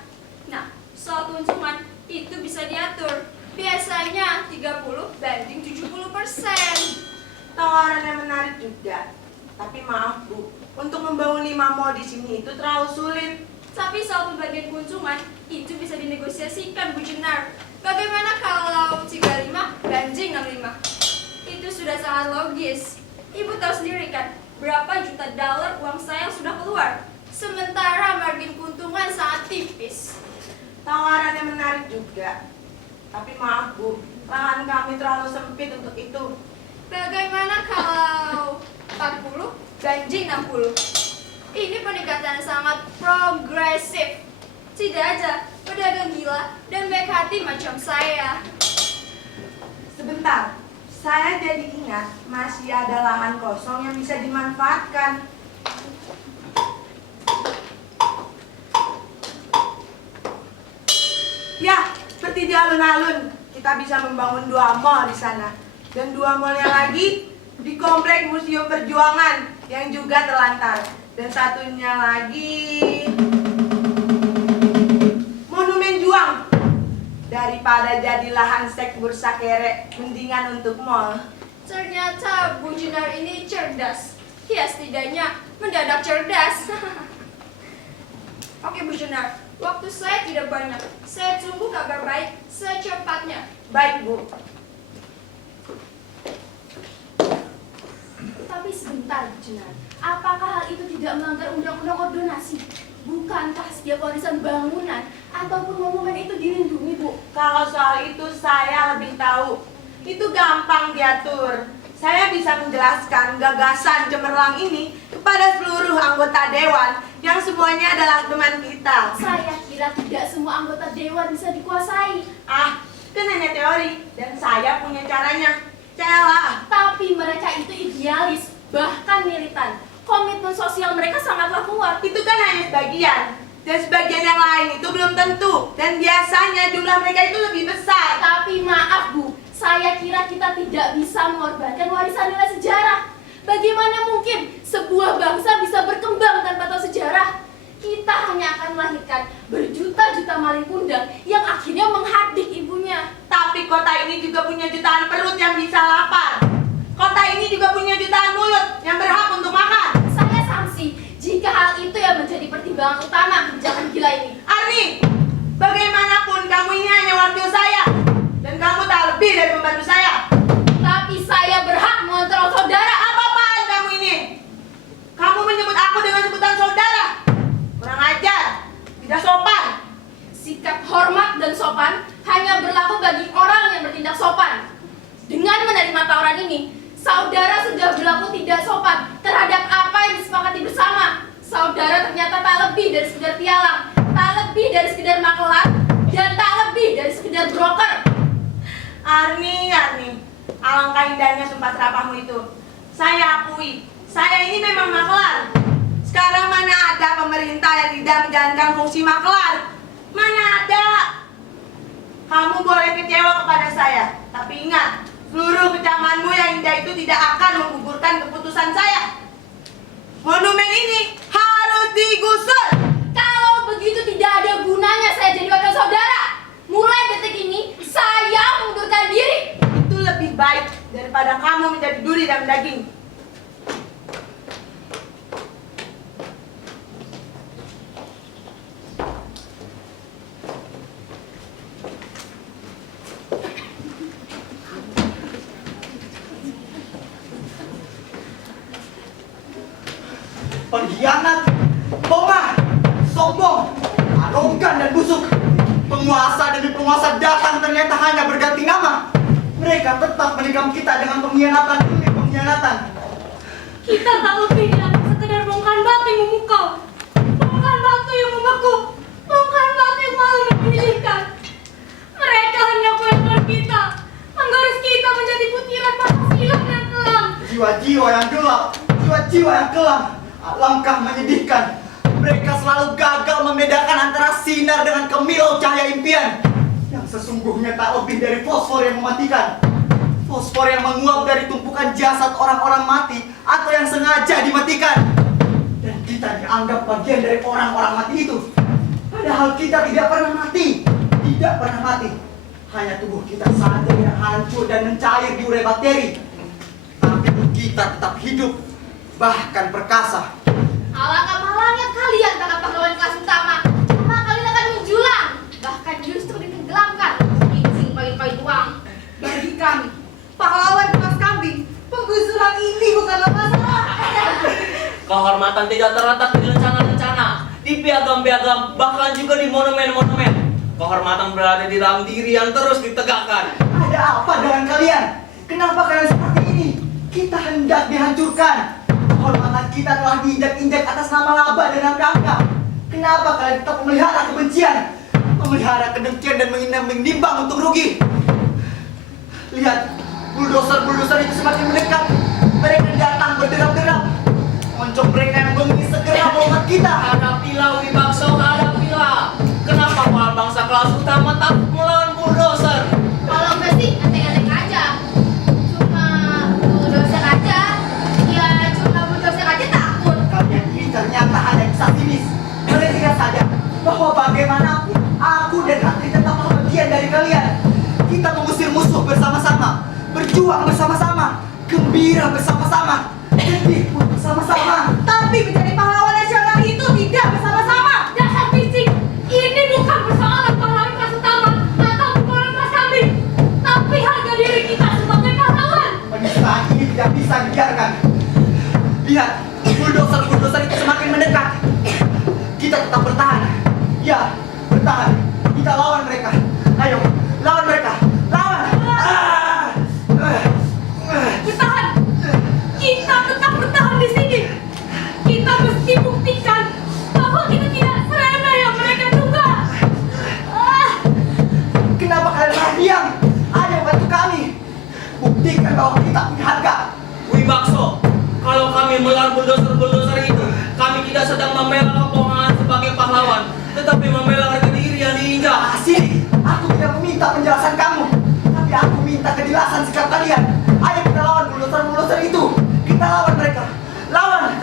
Nah, soal keuntungan itu bisa diatur. Biasanya 30/70%. Tawaran yang menarik juga. Tapi maaf, Bu, untuk membangun 5 mall di sini itu terlalu sulit. Tapi soal pembagian keuntungan itu bisa dinegosiasikan, Bu Jenar. Bagaimana kalau 35/65? Itu sudah sangat logis. Ibu tahu sendiri kan, berapa juta dolar uang saya yang sudah keluar. Sementara margin keuntungan sangat tipis. Tawaran yang menarik juga. Tapi maaf, Bu, lahan kami terlalu sempit untuk itu. Bagaimana kalau 40/60? Ini peningkatan sangat progresif. Tidak aja pedagang gila dan baik hati macam saya. Sebentar, saya jadi ingat masih ada lahan kosong yang bisa dimanfaatkan. Ya, seperti di alun-alun, kita bisa membangun 2 mall di sana. Dan 2 mallnya lagi di komplek Museum Perjuangan yang juga terlantar. Dan satunya lagi Monumen Juang. Daripada jadi lahan seks bursa kere, mendingan untuk mall. Ternyata Bu Junar ini cerdas. Ya setidaknya mendadak cerdas. Oke Bu Junar, waktu saya tidak banyak. Saya tunggu kabar baik secepatnya. Baik, Bu. Tapi sebentar Bu Junar, apakah hal itu tidak melanggar undang-undang ordonasi? Bukankah setiap warisan bangunan ataupun monumen itu dilindungi, Bu? Kalau soal itu saya lebih tahu. Itu gampang diatur. Saya bisa menjelaskan gagasan cemerlang ini kepada seluruh anggota dewan yang semuanya adalah teman kita. Saya kira tidak semua anggota dewan bisa dikuasai. Ah, kan hanya teori dan saya punya caranya. Celah. Tapi mereka itu idealis, bahkan militan. Komitmen sosial mereka sangatlah kuat. Itu kan hanya sebagian. Dan sebagian yang lain itu belum tentu. Dan biasanya jumlah mereka itu lebih besar. Tapi maaf Bu, saya kira kita tidak bisa mengorbankan warisan nilai sejarah. Bagaimana mungkin sebuah bangsa bisa berkembang tanpa tahu sejarah? Kita hanya akan melahirkan berjuta-juta maling kundang yang akhirnya menghadik ibunya. Tapi kota ini juga punya jutaan perut yang bisa lapar. Kota ini juga punya jutaan mulut yang berhak untuk makan. Saya sangsi jika hal itu yang menjadi pertimbangan utama kebijakan gila ini. Arni, bagaimanapun kamu ini hanya wakil saya. Dan kamu tak lebih dari pembantu saya. Tapi saya berhak mengontrol saudara. Apa-apaan kamu ini? Kamu menyebut aku dengan sebutan saudara. Kurang ajar, tidak sopan. Sikap hormat dan sopan hanya berlaku bagi orang yang bertindak sopan. Dengan menerima tawaran ini, saudara sudah berlaku tidak sopan terhadap apa yang disepakati bersama. Saudara ternyata tak lebih dari sekedar pialang, tak lebih dari sekedar makelar, dan tak lebih dari sekedar broker. Arni, alangkah indahnya sumpah serapahmu itu. Saya akui, saya ini memang makelar. Sekarang mana ada pemerintah yang tidak menjalankan fungsi makelar? Mana ada? Kamu boleh kecewa kepada saya, tapi ingat, seluruh kecamanmu yang indah itu tidak akan menggugurkan keputusan saya. Monumen ini harus digusur. Kalau begitu tidak ada gunanya saya jadi wakil saudara. Mulai detik ini, saya mengundurkan diri. Itu lebih baik daripada kamu menjadi duri dan daging. Pengkhianat, bongah, sombong, arogan dan busuk. Penguasa demi penguasa datang ternyata hanya berganti nama. Mereka tetap menikam kita dengan pengkhianatan demi pengkhianatan. Kita tak lebih dari sekedar bongkahan batu yang memukau, bongkahan batu yang membeku, bongkahan batu yang jiwa yang kelam. Alangkah menyedihkan. Mereka selalu gagal membedakan antara sinar dengan kemilau cahaya impian. Yang sesungguhnya tak lebih dari fosfor yang mematikan. Fosfor yang menguap dari tumpukan jasad orang-orang mati atau yang sengaja dimatikan. Dan kita dianggap bagian dari orang-orang mati itu. Padahal kita tidak pernah mati. Tidak pernah mati. Hanya tubuh kita saja yang hancur dan mencair diurai bakteri. Tapi kita tetap hidup, bahkan perkasa. Alangkah malangnya kalian para pahlawan kelas utama. Cuma kalian akan menjulang, bahkan justru ditenggelamkan. Izin paling-paling uang. Bagi kami, pahlawan kelas kambing, penggusuran ini bukanlah masalah. Kehormatan tidak terletak di rencana-rencana, di piagam-piagam, bahkan juga di monumen-monumen. Kehormatan berada di dalam diri yang terus ditegakkan. Ada apa dengan kalian? Kenapa kalian seperti ini? Kita hendak dihancurkan. Kehormatan kita telah diinjak-injak atas nama laba dan nama rangka. Kenapa kalian tetap memelihara kebencian? Memelihara kedengkian dan menimbang untung rugi. Lihat, bulldozer-bulldozer itu semakin mendekat. Mereka datang berderap-derap. Moncong mereka yang bengis segera melompat kita. Hadapilah Wibakso, hadapilah. Kenapa para bangsa kelas utama takut melawan bulldozer? Kalau enggak sih, enteng-enteng aja. Cuma bulldozer aja. Ya, cuma bulldozer aja takut. Kalian ini ternyata hanya bisa sinis. Kalian tidak sadar bahwa bagaimanapun aku dan Ratri tetaplah bagian dari kalian. Kita mengusir musuh bersama-sama, berjuang bersama-sama, gembira bersama-sama, sedih pun bersama-sama. Tapi menjadi pahlawan nasional itu tidak bersama-sama. Dasar fisik, ini bukan persoalan pahlawan kelas utama atau pahlawan kelas kambing, tapi harga diri kita sebagai pahlawan. Penistaan ini tidak bisa dibiarkan. Lihat, bulldozer-bulldozer itu semakin mendekat. Kita tetap bertahan. Ya, bertahan. Kita lawan mereka. Ayo, lawan mereka. Lawan. Bertahan. Kita tetap bertahan di sini. Kita mesti buktikan bahwa kita tidak seremeh yang mereka duga. Kenapa kalian malah diam? Ayo bantu kami. Buktikan bahwa kita punya harga. Wibakso, kalau kami melawan bulldozer-bulldozer itu, kami tidak sedang membela kebohongan sebagai pahlawan, tetapi membela harga diri yang diinjak. Sini, aku tidak meminta penjelasan kamu, tapi aku minta kejelasan sikap kalian. Ayo kita lawan bulldozer-bulldozer itu. Kita lawan mereka. Lawan.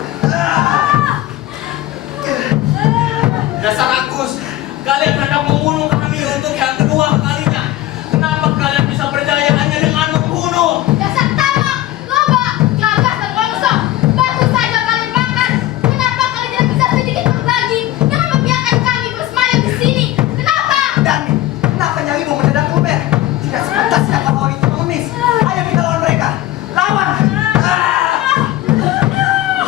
Dasar Agus, kalian hendak membunuh kami untuk yang kedua kalinya. Kenapa kalian bisa percaya hanya dengan membunuh? Dasar tamak, loba, gagah dan bangsa. Batu saja kalian makan. Kenapa kalian tidak bisa sedikit berbagi? Jangan membiarkan kami bersemayam di sini. Kenapa? Dan kenapa nyalimu mendadak lumer? Tidak sepantasnya kalau itu mengemis. Ayo kita lawan mereka. Lawan.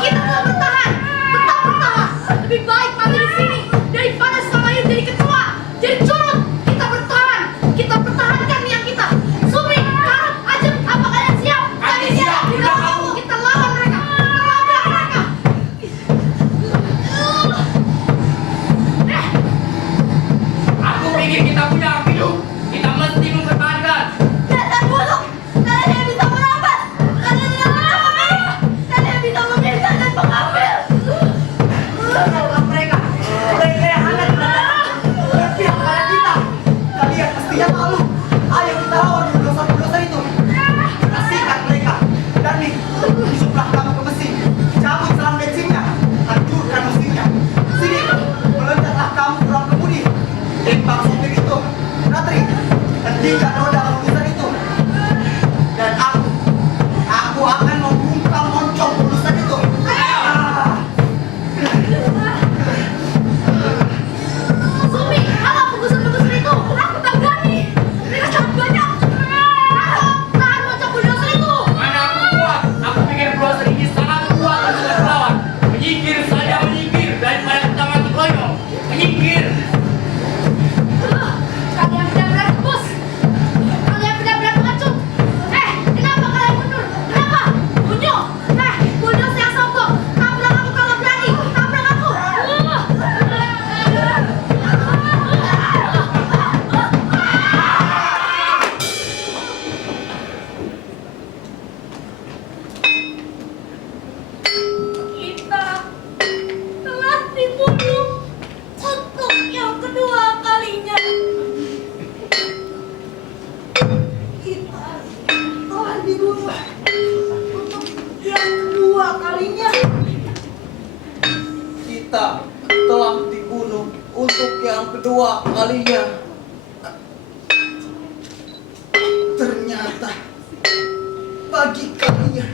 Kita tetap bertahan. Tetap bertahan. Lebih baik mati di sini daripada selama ini jadi ketua, jadi curut. Kita bertahan. Kita pertahankan niat kita. Sumi, Karut, Ajeng, apa kalian siap? Kami siap. Kita kamu. Kita lawan mereka. Kita labrak mereka. Aku pikir kita punya hidup. Kita mesti mempertahankan. Dasar buluk. Kalian yang bisa merampas. Kalian yang merampas. Kalian yang bisa memisah dan mengambil. Lawan mereka. Mereka yang hangat berpihak pada kita. Kalian mestinya malu. Ayo kita lawan bulldozer-bulldozer itu. Kita sikat mereka. Dan nih, masuklah kamu ke mesin. Cabut selang bensinnya. Hancurkan mesinnya. Sini, melencatlah kamu ke ruang kemudi. Tembak sopir itu. Ratri, hentikan roda bulldozer itu. Dan aku akan membungkam moncong bulldozer itu. Sumi, apa penggusuran-penggusuran itu? Aku tak berani. Mereka sangat banyak. Tahan moncong bulldozer itu. Mana aku kuat? Aku pikir bulldozer ini sangat kuat untuk melawan. Menyingkir saja menyingkir daripada kita mati koyo. Menyingkir. Kalian benar-benar bos. Kalian benar-benar pengecut. Kenapa kalian mundur? Kenapa? Bunyo. Bulldozer yang sombong. Tabrak aku kalau berani. Tabrak aku. dibunuh untuk yang kedua kalinya. Kita telah dibunuh untuk yang kedua kalinya. Kita telah dibunuh untuk yang kedua kalinya. Ternyata bagi kalian,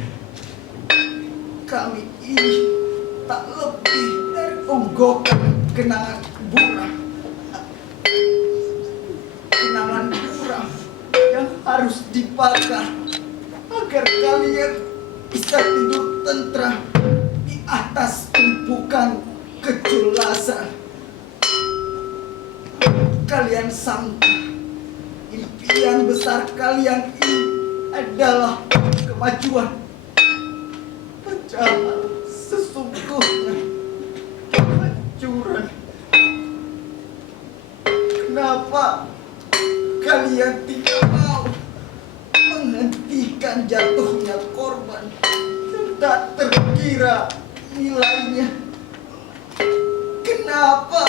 kami ini tak lebih dari onggokan kenangan buram. Kenangan buram yang harus dibakar agar kalian bisa tidur tentram di atas tumpukan kejelasan. Kalian sangka impian besar kalian ini adalah kemajuan. Padahal sesungguhnya kehancuran. Kenapa kalian tidak mau menghentikan jatuhnya korban yang tak terkira nilainya? Kenapa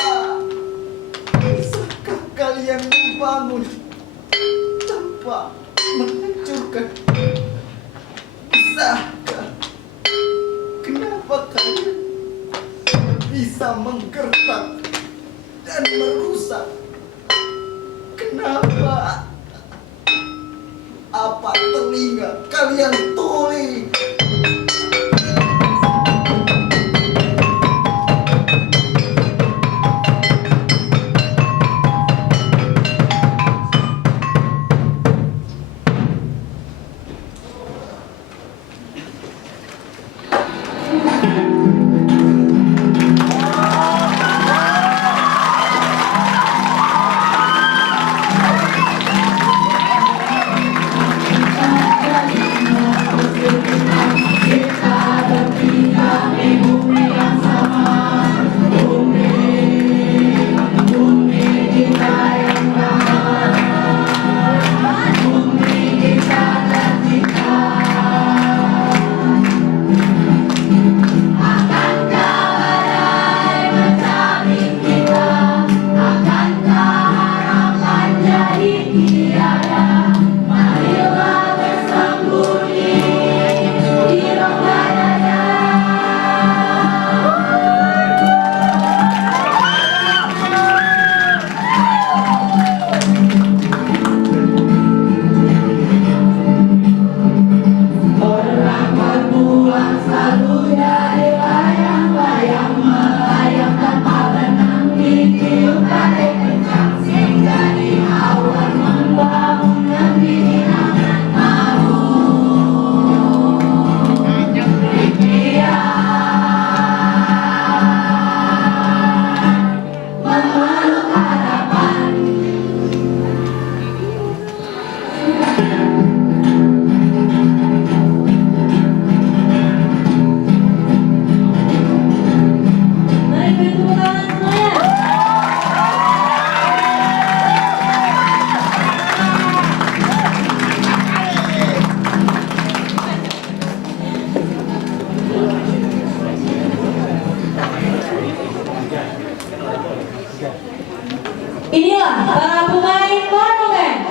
bisakah kalian membangun tanpa menghancurkan? Bisakah? Kenapa kalian bisa menggertak dan merusak? Kenapa? Apa telinga kalian tuli? Inilah para pemain monumen.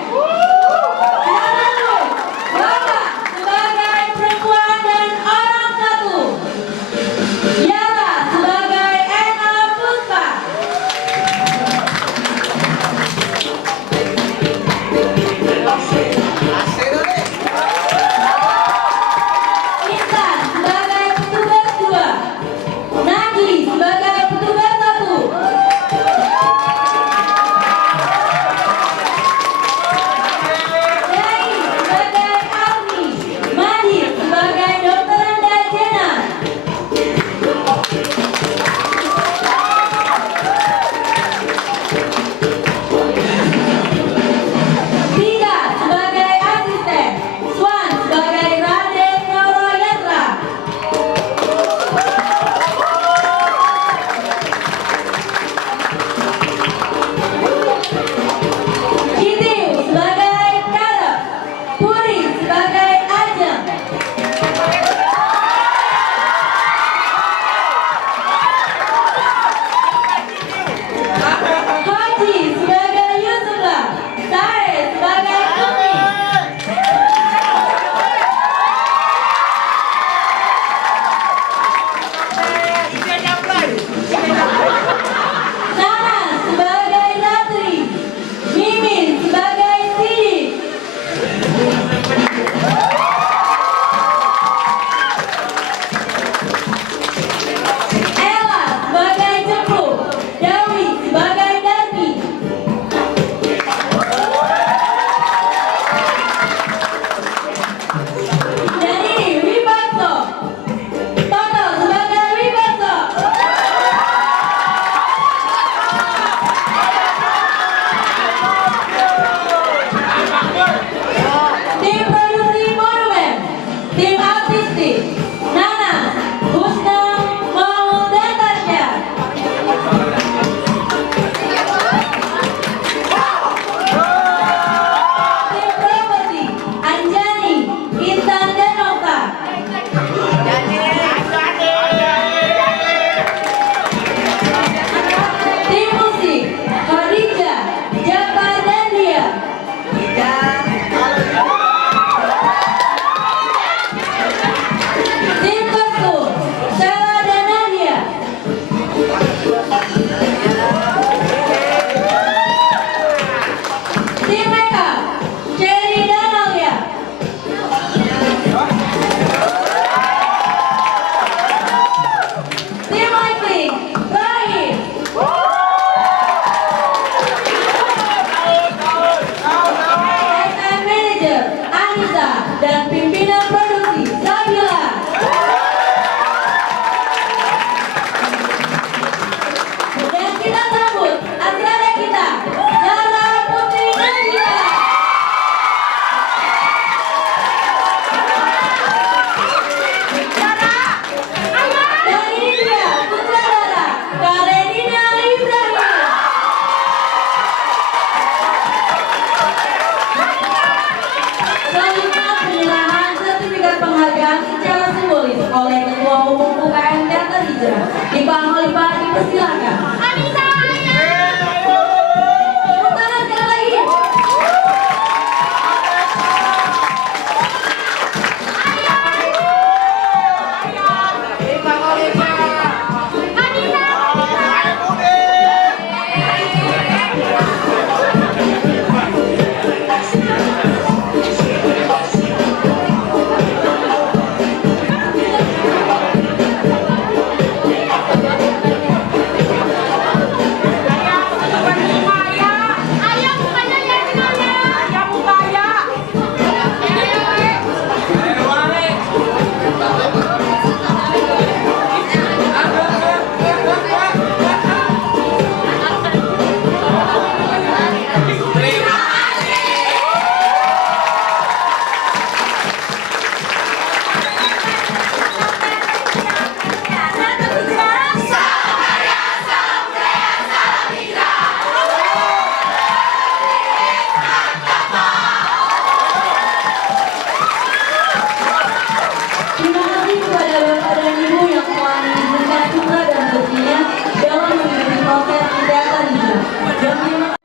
Silakan dulu, Bapak sebagai perempuan dan orang satu, Yara sebagai Ena Puspa, Intan sebagai petugas 2, Nagli sebagai petugas 1, Yang